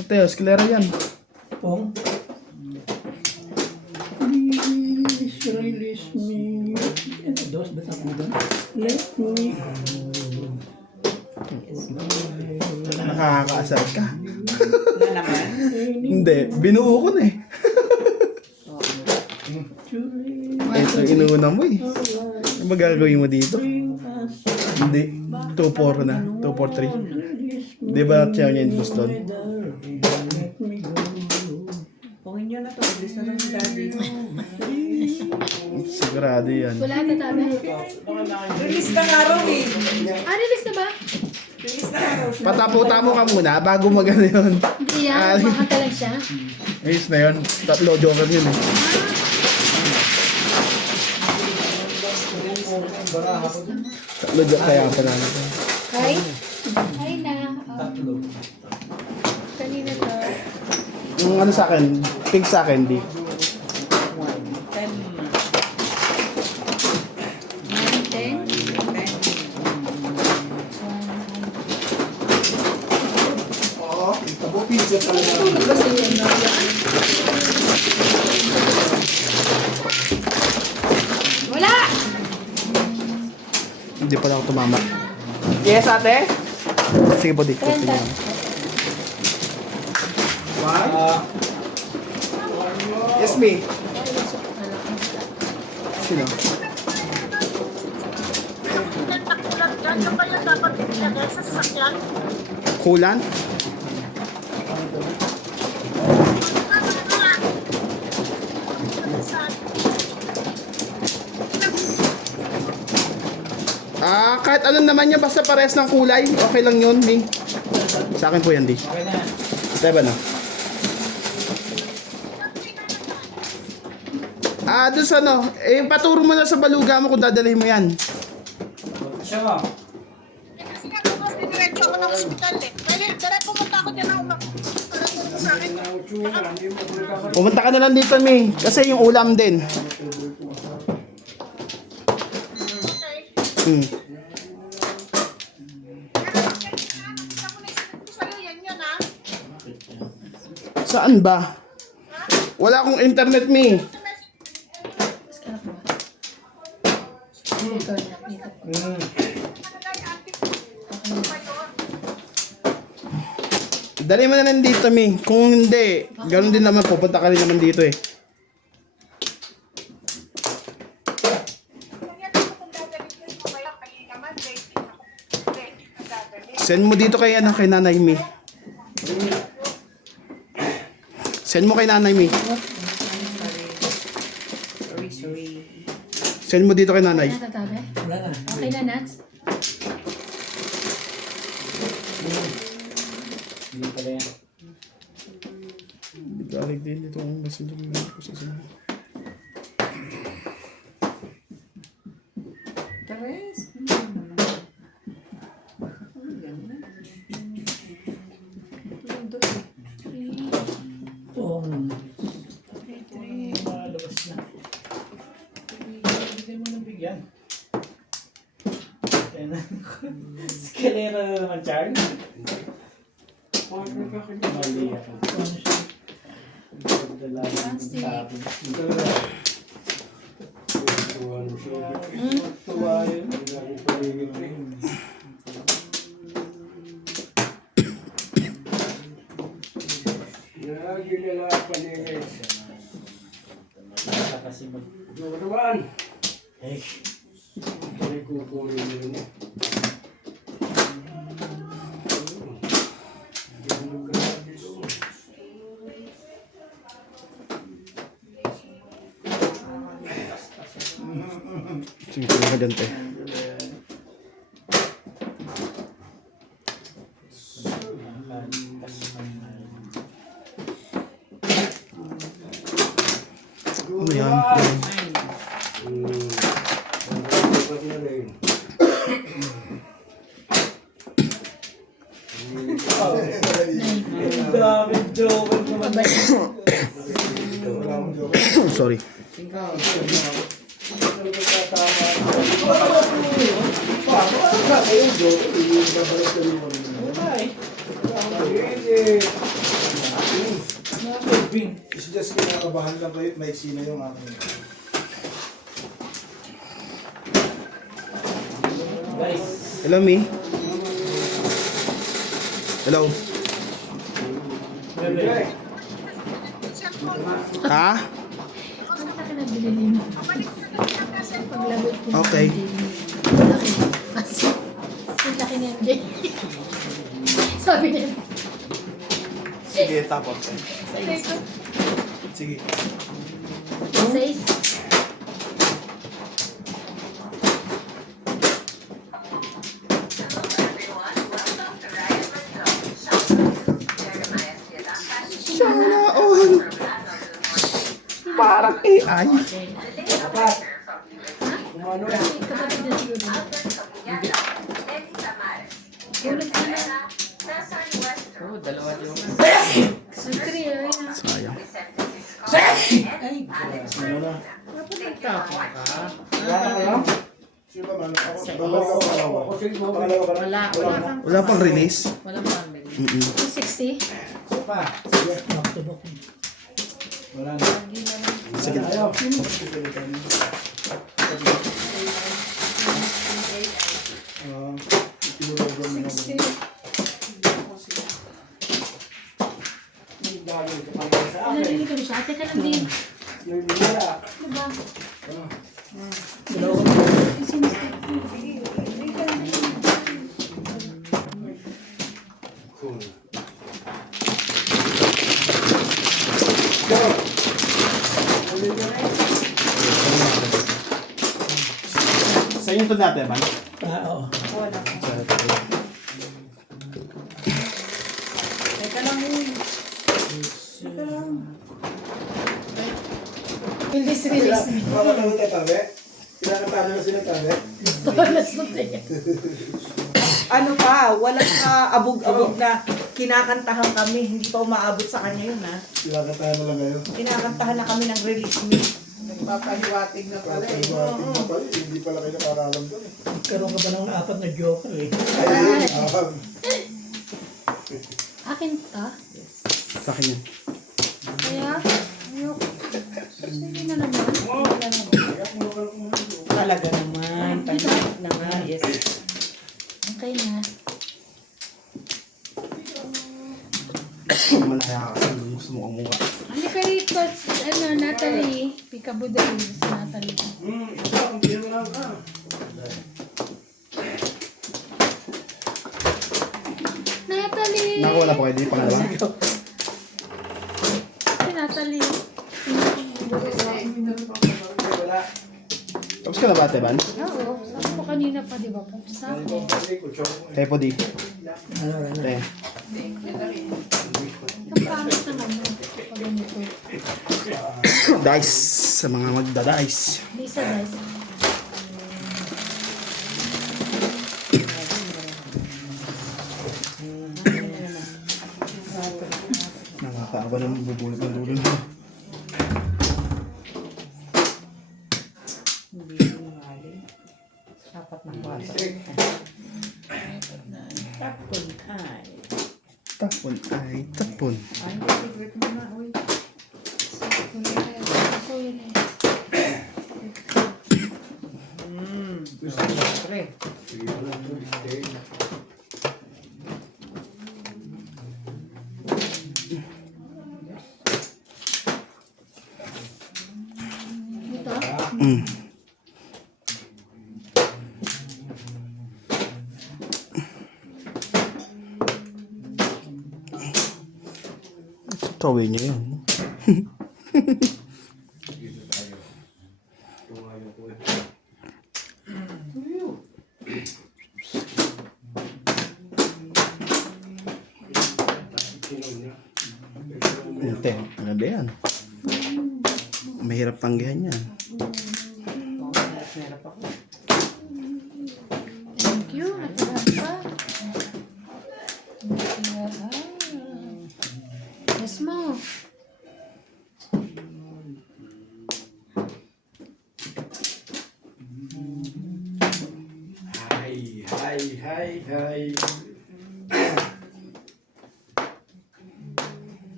Ate, esklera yan. Pong. Please release me. Dos, ba't ako doon? Let me Nakakaasar ka. Na naman. Hindi, binuo ko na eh. Ito, inuuna mo eh. Ano ba gagawin mo dito? Hindi, 2-4 na. 2-4-3. Di ba Champions Boston? Pungin nyo na to. Release na lang si Daddy. Sigurado yan. Wala ka tabi. Release na nga raw eh. Release na ba? Release na nga raw siya. Patapo-tapo ka muna bago magano yun. Hindi yan. Makanta lang siya. Ayos na yun. Tatlo joker yun eh. Tatlo joker kaya pala natin. Hi? Hi na. Kanina to. Yung ano sa akin, pink sa akin, di. 10. Oo, tabo pizza talaga. Tulog ba sa'yo yun? Wala! Hindi pala ako tumama. Yes, ate? Sige po, dito. 30. Yes, me. Sino? Kulan? Kahit ano naman niya, basta parehas ng kulay. Okay lang yun, Ming. Sa akin po yan, di. Okay na. Diba na? Doon sa ano, paturo mo na sa baluga mo kung dadalhin mo yan. Siya mo. Kasi nga tapos diniretso ako ng hospital eh. Pwede, direct pumunta ako dyan ako sa akin. Pumunta ka na lang dito, Mi. Kasi yung ulam din. Hmm. Saan ba? Wala akong internet, Mi. Dali mo na lang dito, Mi. Kung hindi, ganoon din naman, pupunta ka rin naman dito eh. Send mo dito kay ano, kay Nanay Mi. Send mo kay Nanay Mi. Sorry. Send mo dito kay Nanay. Natatabi? Okay na, Nats? Hindi pala yan. Galing din dito kung basta doon ko sa sinabi. Tares. Malabas na. Bigyan mo ng bigyan. Escalera na naman, Charles. Mali ako. Tuwa yun. Lagi nila paningin. Kasi mag... Diyo naman. Ay, kukunin nila mo. Sige, ka dyan, te. Ano yan? sorry. It's just kinakabahan lang kayo at maiksi na yung akin. Hello, Mi. Hello. Ha? Ano ka nabili mo? Paglagot ko. Okay. Laki. Kasi, ang laki niyan din. Sabi niya. Sige, tapos. Sabi ko. Sige. Says. Sana all. Parang AI. Kapatid na siguro. Ulit ka na. Oh, dalawa yung... Siyempre, ayun. Sayang. Ay, Ano na? tapon ka. Sino ba man? Ako. Pangalawa ka na? Wala pang release. Walang family. 260. Pa. Wala na. Sige. Ayaw. Tinulog mo na. 60. Narinig ko siya. Ate ka lang din. Yung wala. Diba? Sa inyo to natin, man? Oo. Teka lang yun. Release, release me. Baka na tayo tabi? Kinakatabi na sila tabi? Tolas mo tayo. Ano pa, walang abog-abog na kinakantahan kami. Hindi pa umaabot sa kanya yun, ha? Kinakatahan na lang kayo. Kinakantahan na kami ng release me. Nagpapahiwatig na pala eh. Pagkabating mo pala, hindi pala kayo nakakalam doon eh. Karoon ka ba ng 4 na joker eh? Ayun, Akin ta. Sa akin yan. Kaya, ayoko. Sige na naman. Talaga naman. Panahit na nga, yes. Okay na. Malaya ka sa gusto mo ang mukha. Ano ka rito? Ano, Natalie? Peekaboo daw yun si Natalie. Ikaw, hindi naman ako ka. Natalie! Naku, wala pa kayo. Di pangalawa. Si Natalie. Wala. Tapos ka na ba, Teban? Oo. Sabi ko kanina pa, di ba? Tapos ako. Tepo di. Te. Ang pangit naman mo. Pag ganito. Dice. Sa mga magda-dice. Lisa, guys. Nakakaawa naman bubulot ng dulo mo. Hindi sinungaling. Dapat na kwasa. Tapon ay. Tapon ay tapon. Ay, secret mo na, uy. Ako yun eh. Siyempre. Dito? Mm. Tawin niyo yun. Ente, ano ba yan? Mahirap tanggihan yan. Meron pa ko. Thank you. Natirahan pa. Natirahan. Yes mo. Hi.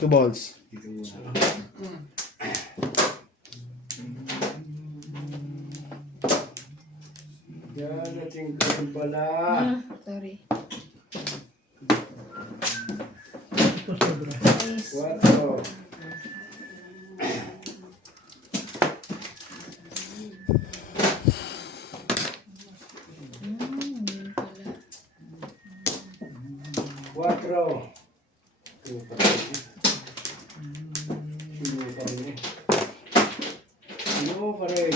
Two balls. Yan, nating ko pala. Sorry. Cuatro. Cuatro. Sino pa rin eh. Sino pa rin.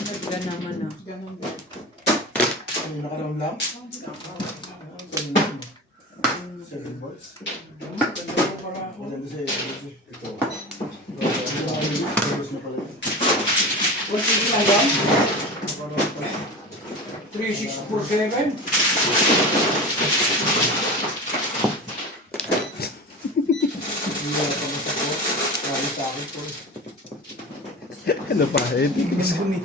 Nagda naman ah. Ano yung nakaroon lang? Seven balls. Maganda sa'yo. Ito. What's the lang? 3647. Ano pa? Mas gumit.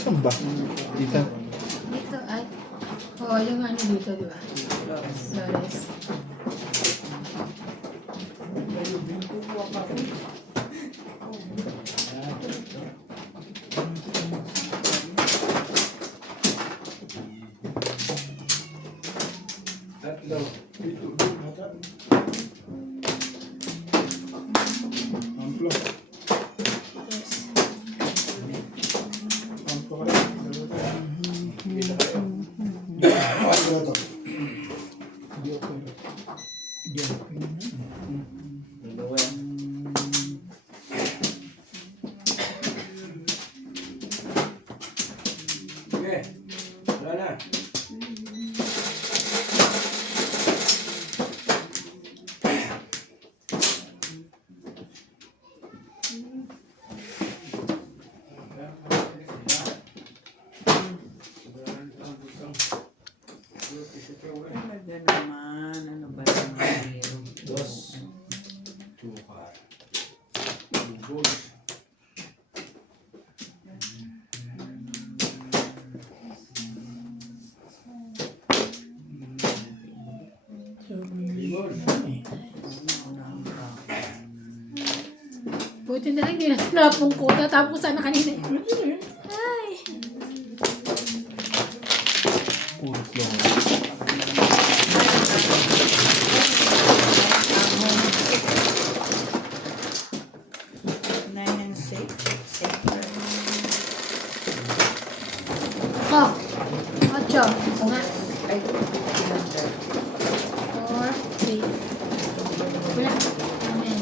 Saan ba? Dito. Dito ay. Oo, yung ano dito, di ba? Flores. Tatlo. Amplo. Yes. Amplo ka rin. Ano to? Dalawa yan. Sige. Wala na. Nagda naman. Ano ba naman? Dos. Tukar. Dos. Limos. Buti na lang, hindi na tinapong ko. Tatapos sana kanina. Ay. Puro floor. Nine and six. Oh. Ocho. Ito nga. Ay, ganda. 4, 3. Wala. Amen.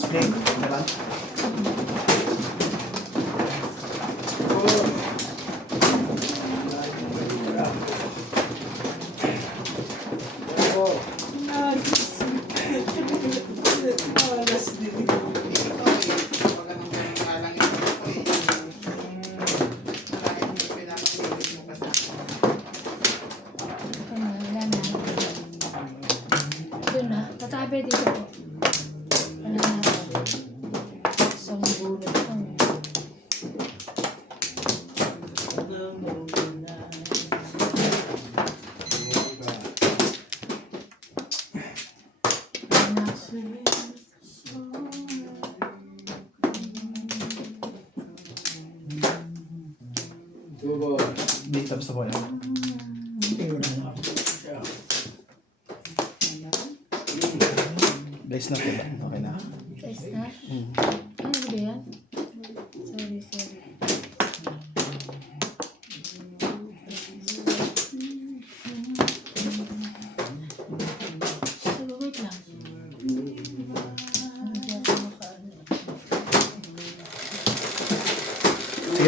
Snake. Naran. Wala na. Doon na. Tatabi dito po. Wala na. Isang bunot lang. Wala na. Tubo. Di, tapos na po yan. Guys na po ba? Okay na. Guys na. Mm. Ano ba yan? Sorry. So, wait lang.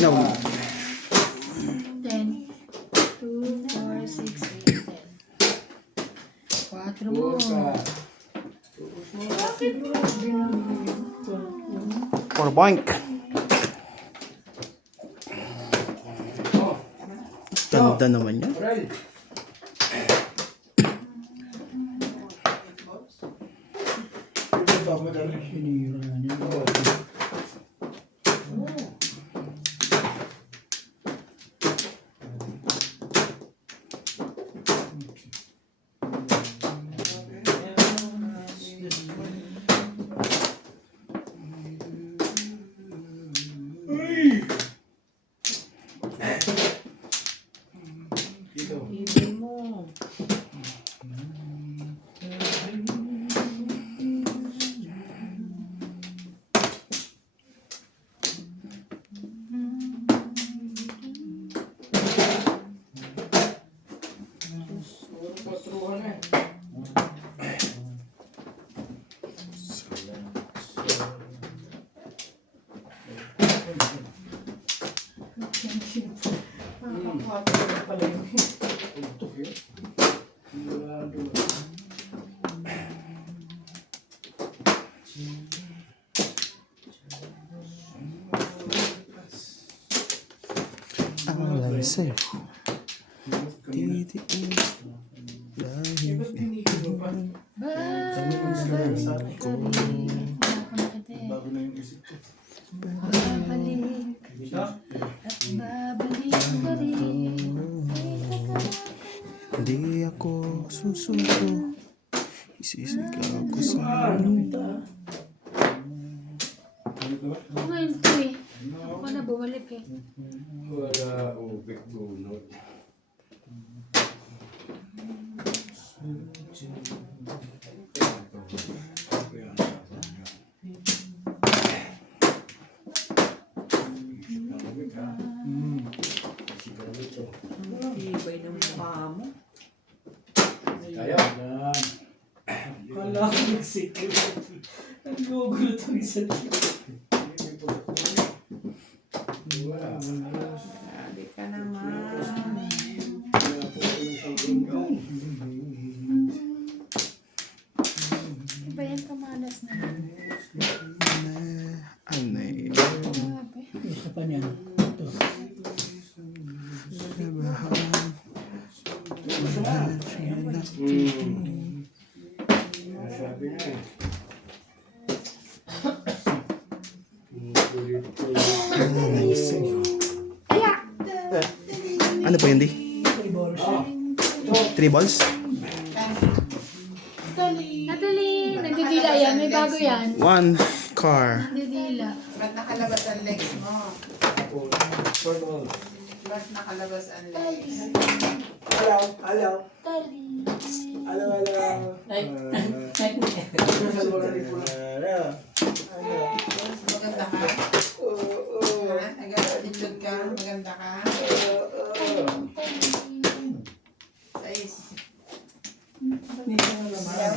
Hinog. 10. 2, 4, 6, 8, 10. 4 mo. For boink. Ganda naman yan. Aray. Alay sa'yo. Titiis. Dahil Bago na yung isip ko. Babalik. At babalik ka rin. hindi ako susuko. Isisigaw ko sa Ako ngayon po eh. Ako na bumalik eh. Wala ubik bunot. Ibay ng mukha mo. Kaya? Kala ko nagsikip. Ang gugulo itong isa dito. Sabi ka naman. Iba yan kamalas na. ano eh. Grabe. Isa pa niyan. Ito. Sabi nga eh. Ano po yun, Di? 3 balls? Natalie, nagdidila yan. May bago yan. 1 car. Nagdidila. Ba't nakalabas ang legs mo? Ba't nakalabas ang legs? Hello, hello. Hello, hello. Maganda ka? Ha? Nag-attitude ka? Maganda ka? Sais.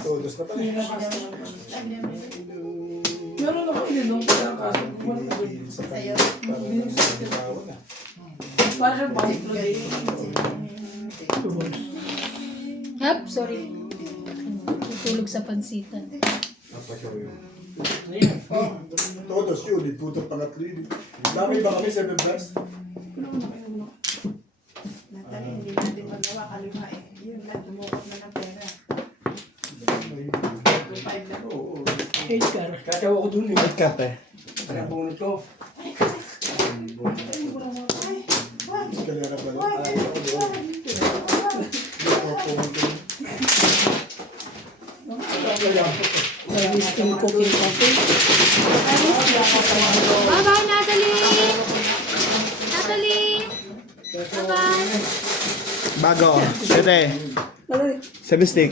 Todos na pala. Meron ako ilinong kaya kaso wala ko. Sa'yo. Parang bakit ulit. Hap, sorry. Tutulog sa pansitan. Todos yun, putang pangatlo yun. Dami ba kami 7 plus? Natalie, hindi natin magawa. Kalima eh. Yun lang, tumukot na ng pera. 2.5 lang. Oo. Edgar. Katawa ko dun eh. Cut eh. Kaya bunot ko. Kaya na pala. Instant cooking coffee. Bye-bye, Natalie! Natalie! Bye-bye! Bago. 7. 7 stick.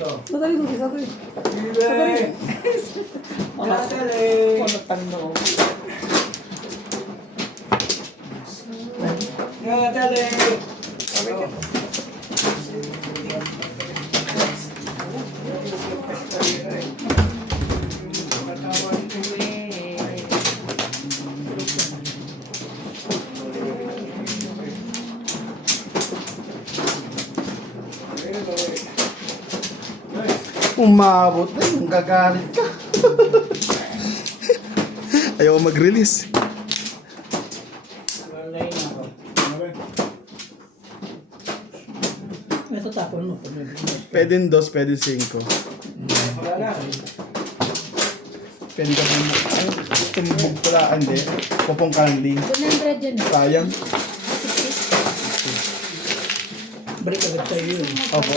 Umabot na yun, gagalit ka. Ayaw mag-release. Walay na ako. Ito tapon mo. Pwede 2, pwede 5. Wala na. Pwede ka tumbog pala, hindi. Popong candy. 100 yun. Sayang. Balik agad tayo yun. Opo.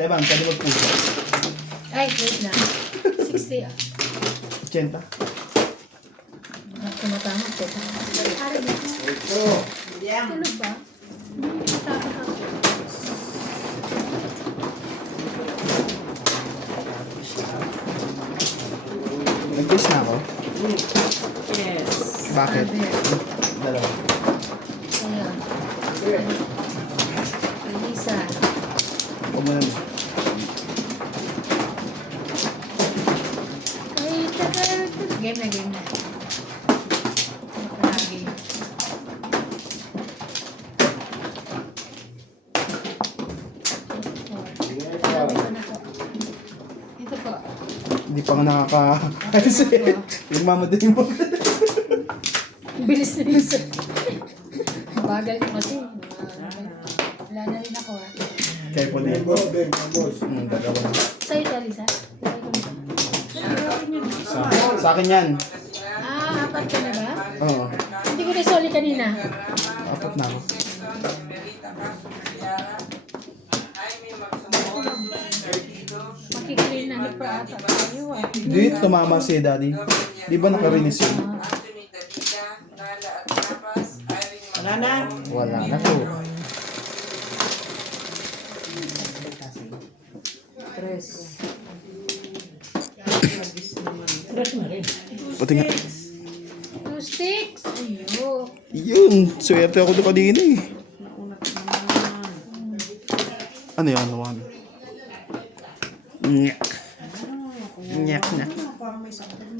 Teban, pwede mag-puso. Ay, wait na. 60 ah. 80. Tumatama ko. Araw na. Ito. Tulog ba? Hindi, matapos ako. Nag-kiss na ako? Yes. Bakit? Dalawa. Ayan. Elisa. Huwag mo na. Game na, game na. Lagi. Ito po. Hindi pa nga nakaka-ayos eh. Yung mamadali mo. Bilis na isa. Bagal ko kasi. Wala na rin ako ah. Kaya po din. Boss. Dalawa na. Sa'yo ito, Alisa. Sa akin yan. Ah, 4 ka na ba? Oo. Hindi ko na-soli kanina. 4 na ako. Makikilin na pa ata tayo ah. Hindi, tumama si daddy. Di ba naka-release yun? Wala na. Wala na to. Fresh na rin. Pati nga. 2 sticks. Ayo. Yun, swerte ako doon kanina eh. Ano yan? One. Nyak. Nyak na.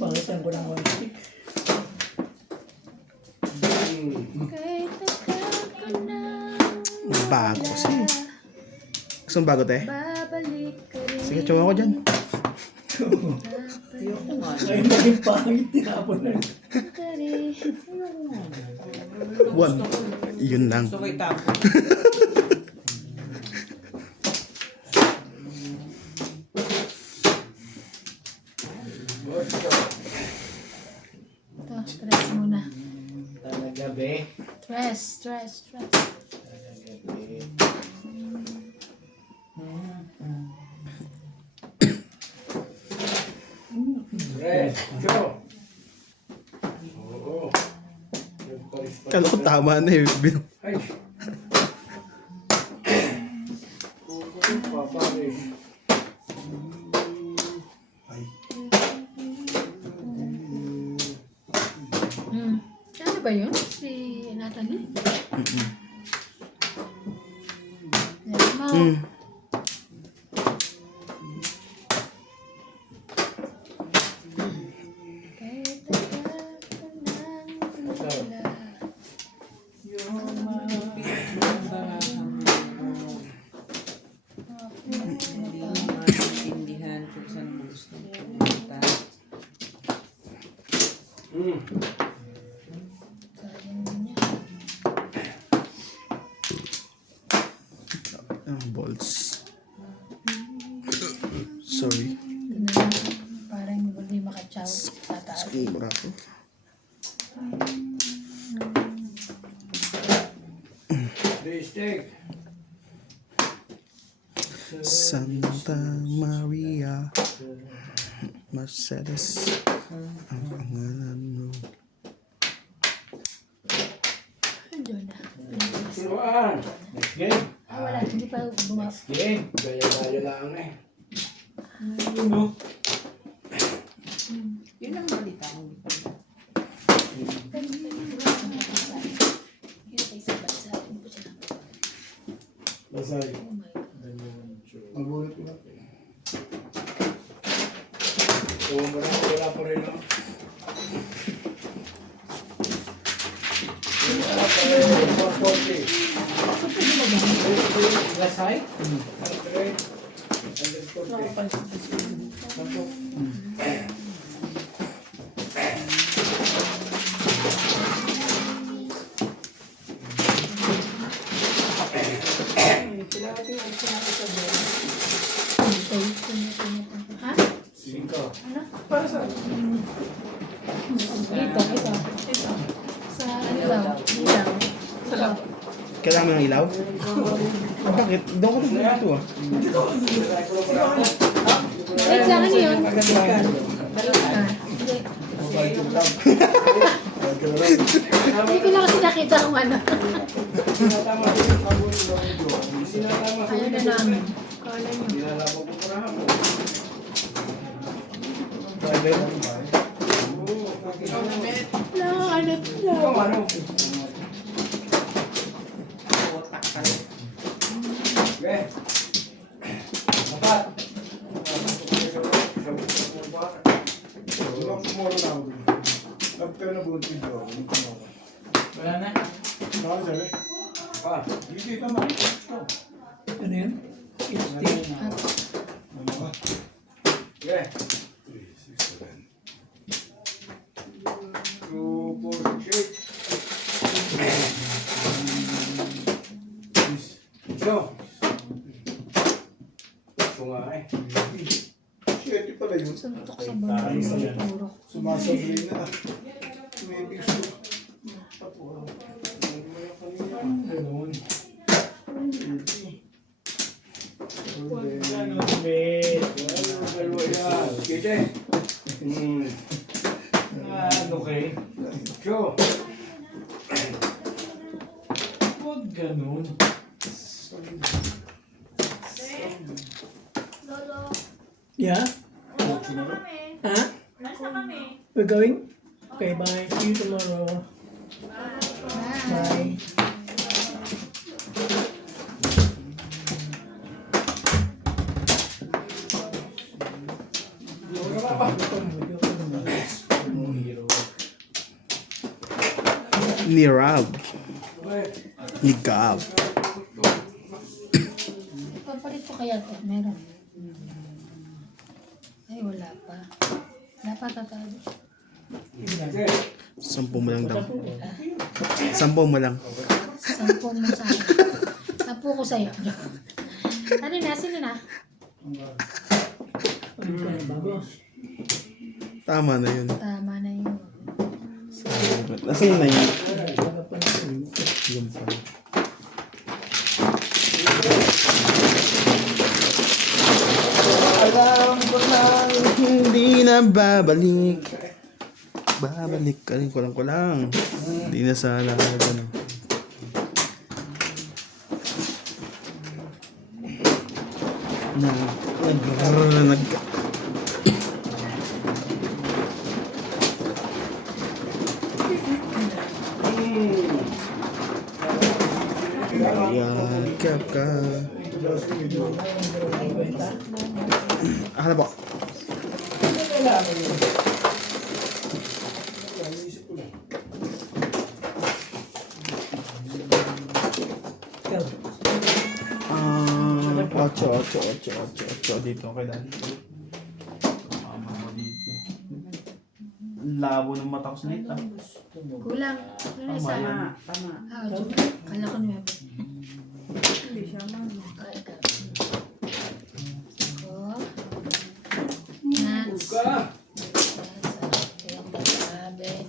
Pangitan ko ng 1 stick. Kahit tagal ka na. Bago kasi. Gusto mong bago tayo? Babalik ka rin. Sige, tsawa ko dyan. Ay, maging pangit. Tinapon na rin. Ka rin. 1. Yun lang. Gusto ko itapo. Ito, stress muna. Talaga be. Stress. Red. Joe. Oo. Kala ko tama na eh. Ay. Papare. Ano ba yun? Si Natalie? Yan mo. Kahit tagal ka nang wala. Maintindihan kung saan mo gusto pumunta. Sayang niya. Balls. Sorry. Ito na lang. Parang hindi makatsaw. Tataas. Sobra ko. Steak. Santa Maria Mercedes ang pangalan mo. Andiyan na. Turuan. Next game. Ah, wala. Hindi pa bumas. Game. Gaya-gaya lang eh. Yun no. Yun ang balita ko. Lasay. Oh my God. Magulit ko na. Wala pa rin no. 140. Lasay? 100. 140. Ha? 5. Para sa... Ito. Sa ano daw? Ilaw. Kailangan mo ng ilaw? Bakit? Doon ko na dito ah. Wait lang, ano yun? Pagalikan. Ah, hindi. Hindi ko lang kasi nakita kung ano. Sinatama ko yung kabul ng medyo. Sinatama ko Ayaw na namin. Kala nyo. Nilalabang ko para mo. Ikaw na, Bet. Nakakanap na. Ikaw ano? Okay. Dapat. Walang tomorrow na ako dun. After na buntin ko, walang tomorrow. Wala na. Bakit sabi? Ah, Hindi ka makikita. Ano yun? 50. Ano ka? okay. 3, 6, 7. 2, 4, 6, 8. So. So nga eh. 7 pala yun. Suntok sa bangin. Puro. Sumasabay na. Maybe so. Ganun. Ganun, bet. Dalawa yan. Kete. Ano kay? So. Huwag ganun. Yeah? Ha? We're going? Okay, bye. See you tomorrow. Bye. Nirab. Nigab. Papalit ko kaya to. Meron. Ay, wala pa. Wala pa tatalo. 10 mo lang daw. 10 mo lang. 10 mo sa akin. 10 ko sa'yo. Ano na? Sino na? Tama na yun. Tama na yun. Nasaan na yun? Yun pa. Alam ko na hindi na babalik. Babalik ka rin. Kulang. Hindi na sana. Ano. Nag... Yakap ka. Ano po? Ocho dito kay Dan. Labo ng mata ko sa nita. Kulang. Ano na isa? Tama. Ah, 8. Kala ko 9. Hindi siya man. Nuts. Ka. Sabi.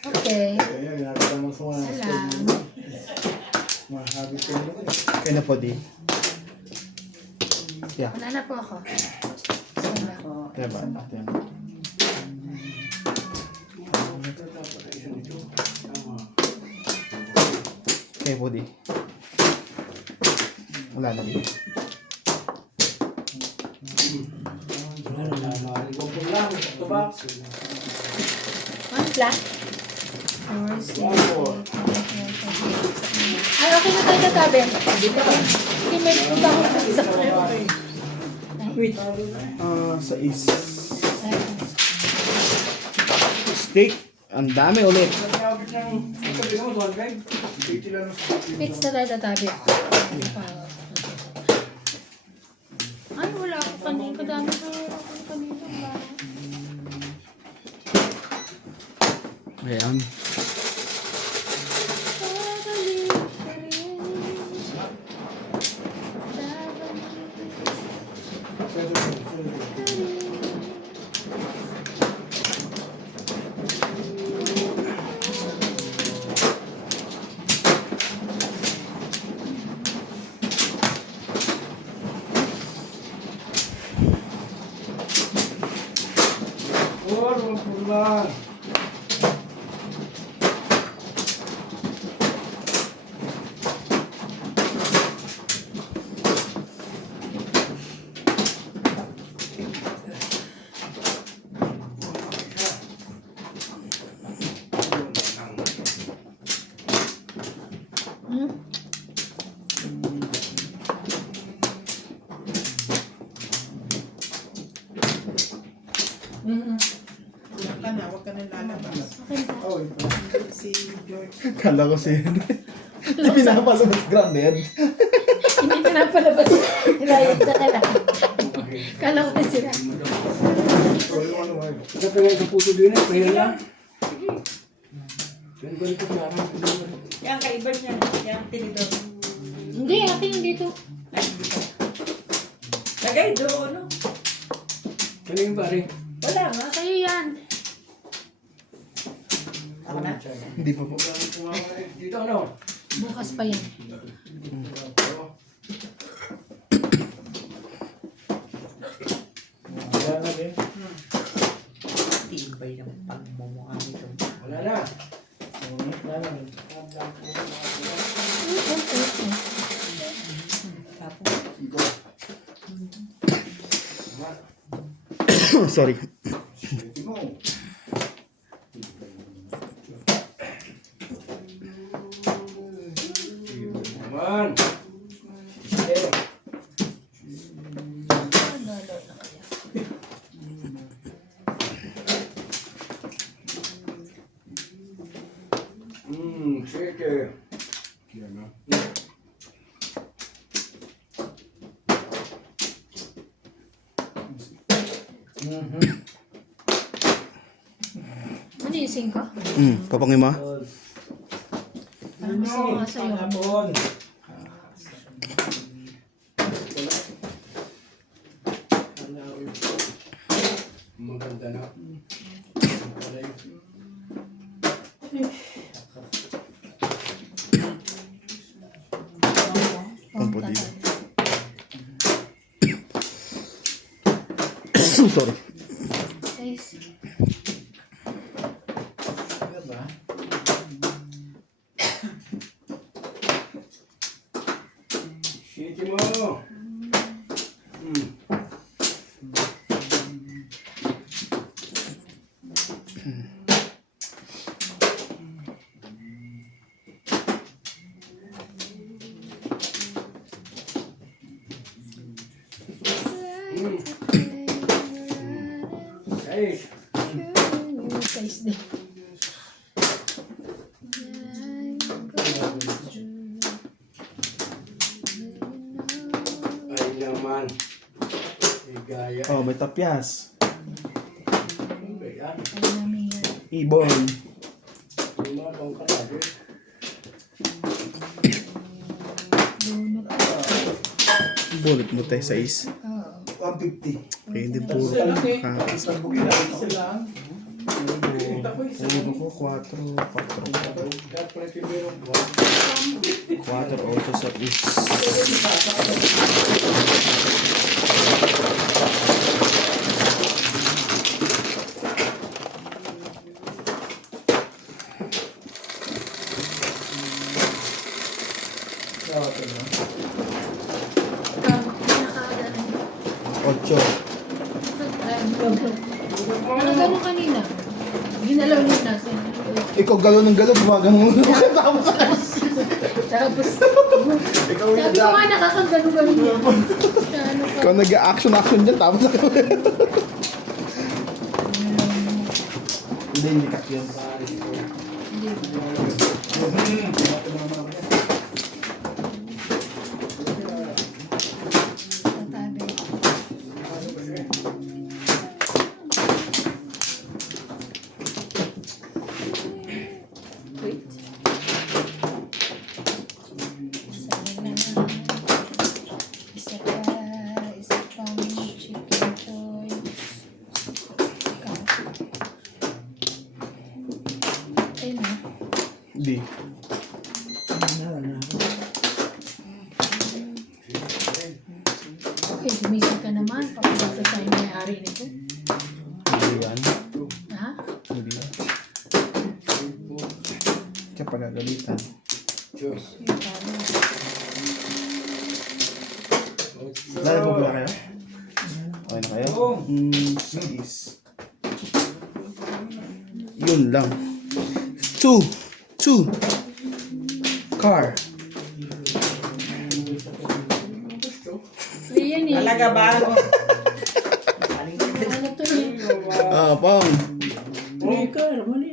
Okay. Kaya ginagawa mo sa mga Salam. mahabit ko naman. Kaya na po di. Yeah. Wala na po ako. Salam. Kaya ba? Kaya ba? Kaya po di. Wala na di. Ibang lang. Ito ba? One black. Ay, okay na tayo tatabi. Hindi, may punta ko sa Wait. Sa is. Steak. Ang dami ulit. Fix na tayo tatabi. Ay, wala ako kanina. Kadami na ako kanina. Ayan. Huwag ka na lalabas. Si George. Kala ko si Hindi pinapalabas grounded. Hindi pinapalabas. Hilayot na ka lang. Kala ko na sila. Sa pagay sa puso din eh, prayer lang. Yan ko ito parang. Yan, kaiba niya. Yan, tinidor. Hindi, akin yung dito. Ay, dito. Lagay doon, no? Ano yung pare? Wala nga. Sa'yo yan. Ako na. Hindi pa po. Dito ano? Bukas pa yan. Wala na eh. Tibay ng pagmumukha nito. Wala na. Wala na. Sorry. Naman. Sige. Ano yung 5? Papangin mo? Parang gusto ko nga sa'yo. Hapon. Maganda na. Pampulido. Sorry. Guys, Diba? City mo. Guys. size din. Ay naman. Igaya. Oh, may tapyas. Kaya. Ibon. Lima pang kalagi. Bullet mo tayo sa is. 150. Kaya hindi puro Isang bugin na. Isa lang. Kita ko isa lang. Puro ko 4. 4. Dapat meron 4 auto sa is. Ano gano'n kanina? Ginalaw niya natin. Ikaw galaw ng galaw, gumagano ka tapos Tapos, Ikaw sabi yung ko nga nakakagano-gano niya. Sa ano pa. ikaw nag-action dyan, tapos ako. Hindi, hindi cut yun. Tabi. Wait. Isa pang chicken choice. Ayun na. Hindi. Okay, gumising ka naman. Papadito tayo may-ari nito. Hindi yan. Ha? Hindi yan. Kaya pagagalitan. Lalo mo ba kayo? Okay na kayo? Is. Yun lang. Two. Car. Ayan eh. Talaga ba? Ano to eh? Pang. Car, mali.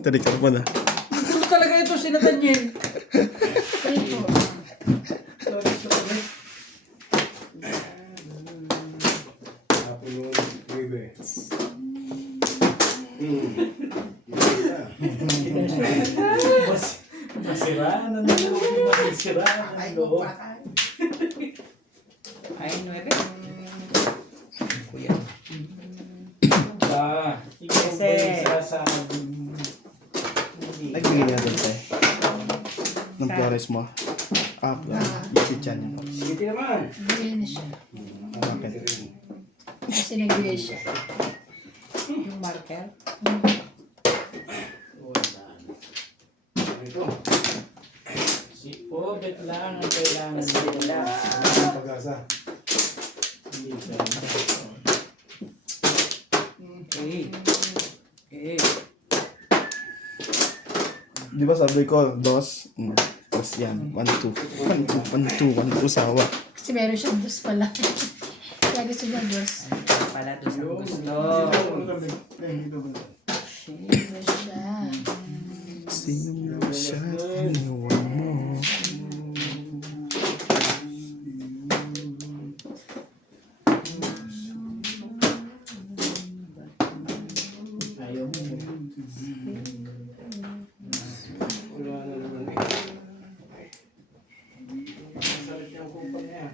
Tadi ka pa na. Gusto talaga ito si Nathaniel. Ito. Masiraan ang loob. Masiraan ang Ay, loob. patay. Ay, 9. Ikaw ba yung sasabi? Nagbigay niya doon tayo. Ng flores mo. YouTube channel mo. Sige naman. Bigay na siya. Bakit? Kasi nagbigay siya. Yung marker. Ito. Si Obet lang ang kailangan nila. Ang pag-asa. Hindi ka. Di ba sabi ko, dos? Tapos yan, 1, 2 sawa. Kasi meron siyang dos pala. Kaya gusto niya dos. Pala to sa gusto. Meron siya. Sino siya iniwan mo? Ayaw mo. Wala na naman eh. Masarap yung kupang niya.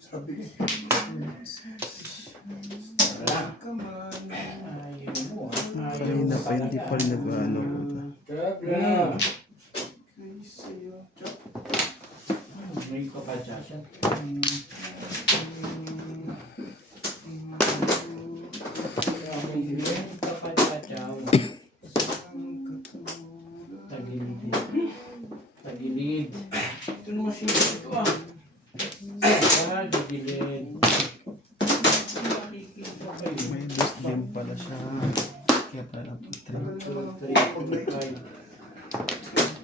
Sabi niya. Ayaw mo. Kanina pa hindi pa rin nag-ano. Kabla. May ka pa dyan. Tagilid. Ito naman siya ito gigilid. May dos din pala siya. Kaya pala putri.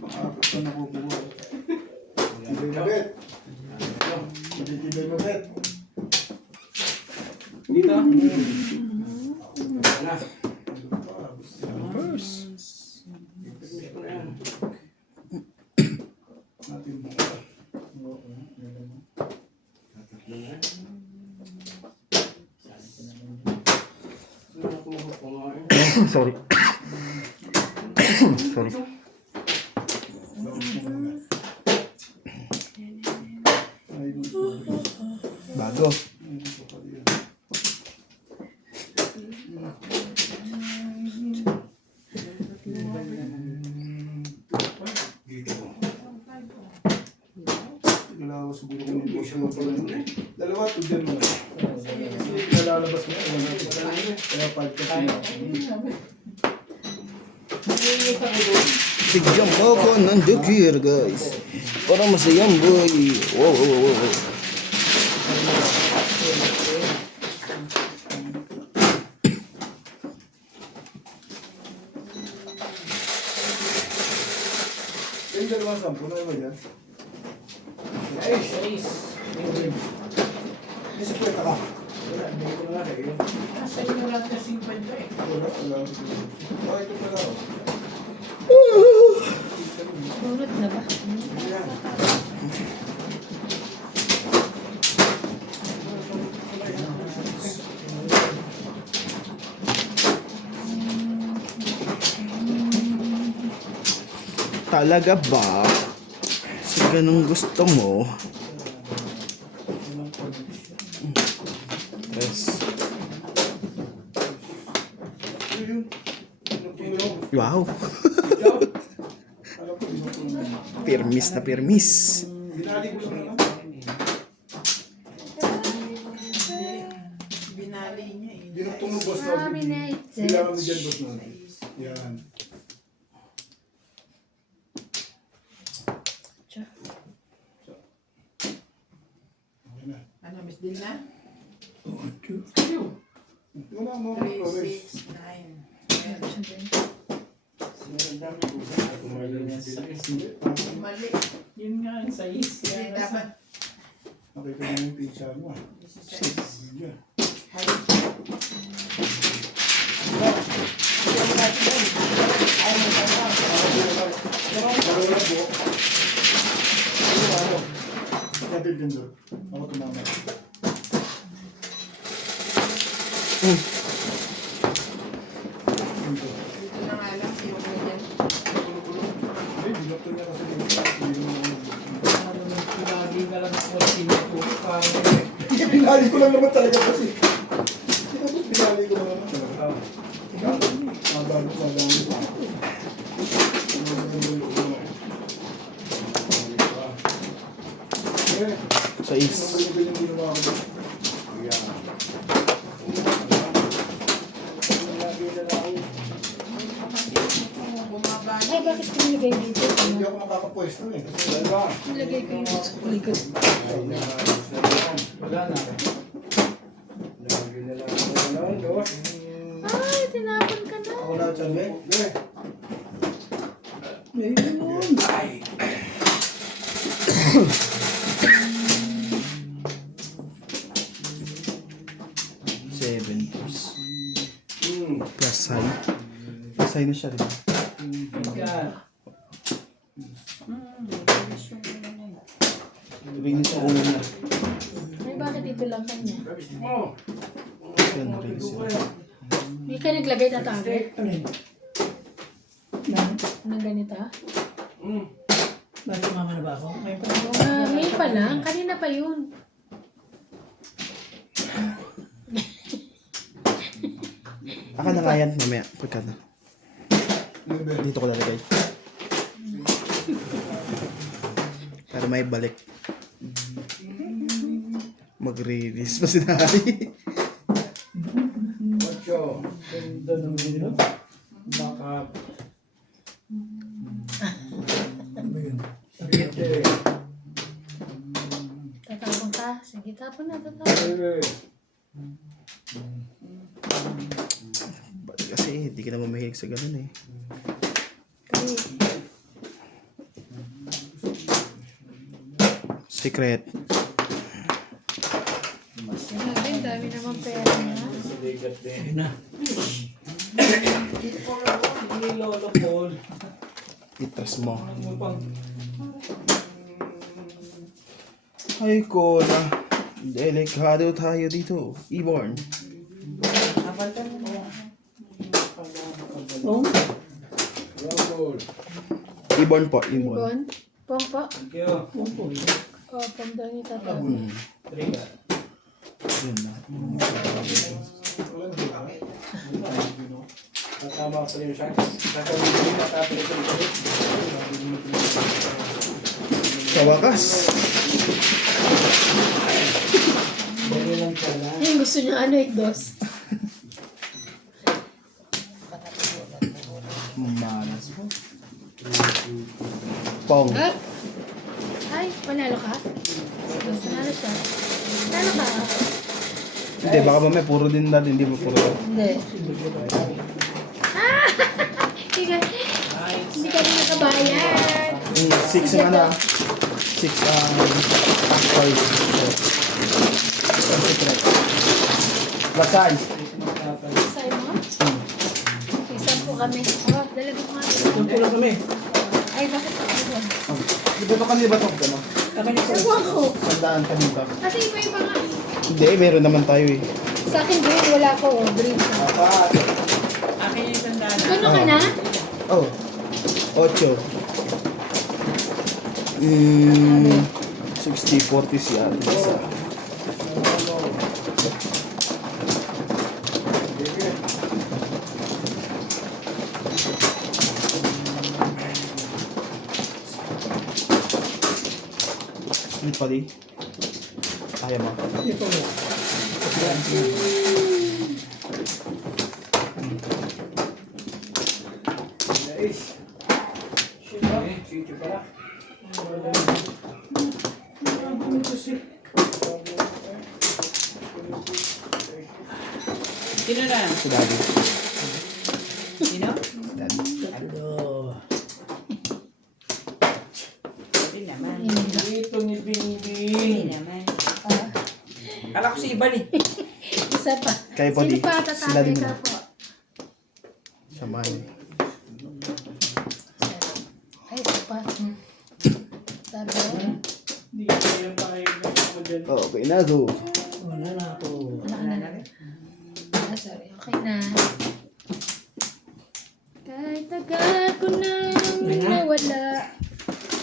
Makakapit ka na kukuha. Tibay na bet. Tibay na bet. Dito. Natin mo. Sorry. Sorry. Bago. Dalawa siguro kung hindi siya pala. Dalawa to din mo. Nalalabas mo. Kaya 5 ka sila. Bigyan mo ako ng dukir, guys. Para masayang boy. Wow. Yung dalawang 10, na ba yan? Ace. May 50 ka. Wala, hindi ko na nga kayo. Nasa inyo lahat na 50 eh. Wala. Bakit ito pala ako? Bunot na ba? Talaga ba? Sa ganung gusto mo? Yes. Wow. Alam ko, Permis na permis. binali ko lang naman. Binali niya eh. Dinutong ng boss na. Terminated. Bilangan mo dyan, boss na. Yan. Okay na. Ano, Miss Dilna? Wala mo. 3, 6, 9. Mali. Yun nga ang size. Hindi Kaya dapat. Nakita mo yung pizza mo. 16. Yan. Kapit din doon. Ako tumama. Dito na nga lang, yung ganyan. Hindi, binakto niya kasi dito. Hindi mo Lagi na lang ako sinuturo. Parang Binali ko lang naman talaga kasi. Binali ko lang naman talaga. Mabago pa lang. Sa is. Yung ginawa ko. Yan. Lagi na lang ako. Bumaba Ay, bakit ko nilagay dito? Hindi ako makakapwesto eh. Kasi dalawa. Nilagay ko yung sa likod. Wala na. Lagi na lang ako naman, no? Ay, tinapon ka na. Ako na dyan eh. Hindi. Seven plus. Hmm. Plus high. Plus high na siya, di ba? Ring sa ulo niya. Ay, bakit dito lang kanya? Oh. Yan, ring siya. Hindi ka naglagay na tablet? Nang ganito? Hmm. Bakit mama na ba ako? Ngayon pa lang. Kanina pa yun. Aka na nga yan, mamaya. Pagka na. Dito ko lalagay. Para may balik. Magre-release pa si Nari. Ocho. Ganda ng dito. Baka Siete. Tatapon ka? Sige, tapon na. Tatapon. Nueve. Ba't kasi hindi ka naman mahilig sa ganun eh. Secret. Grabe, dami naman pera niya. Siligat din. na. Hindi lolo Paul. Itras mo. Ano mo pang Ay ko na. Delikado tayo dito. Iborn. Rumble. Iborn po. Iborn. Ibon? Pong po? Thank you. O, pong daw ni tatapon. Triga. Yun na. Tatama pa rin siya. Tatawin na tapos ito. Sa wakas. Dali lang pala. Yung gusto niya ano, dos. Malas po. Pong. Ah? Ay, panalo ka? Panalo siya. Panalo ka? Hindi, baka mamaya puro din natin. Hindi mo puro. Hindi. Ah! Hindi ka rin nakabayad. 6 ang ano, 6 ang toys. What size? Sa'yo mo? Okay, saan po kami? Oh, dalaga mo nga. Saan po lang kami? Ay, bakit ako? Di ba ito kanina ba ito? Ano? Ewan ko. Sandaan kanina. Kasi iba-iba nga. Hindi, meron naman tayo eh. Sa akin green, wala ko. Oh, green. Akin yung sandaan. Ano ka na? Oh, 8. 60-40 siya. Isa. Ano pa di? Kaya mo. Ito mo. Nice. Shit ba? City pala. Sino na? Si Daddy. Sino? Daddy. Hindi naman. Ito ni Bingbing. Hindi naman. Kala ko si Iban eh. Isa pa. Kayo po di. Sino pa Si Daddy tatay mo. ka po? Samahan. Ay, isa pa. Sabi ko. Hindi ko kaya tayo mo dyan. Okay na, go. Wala na ako. Wala ka na. Ah, sorry. Okay na. Kahit tagal ko na nawala.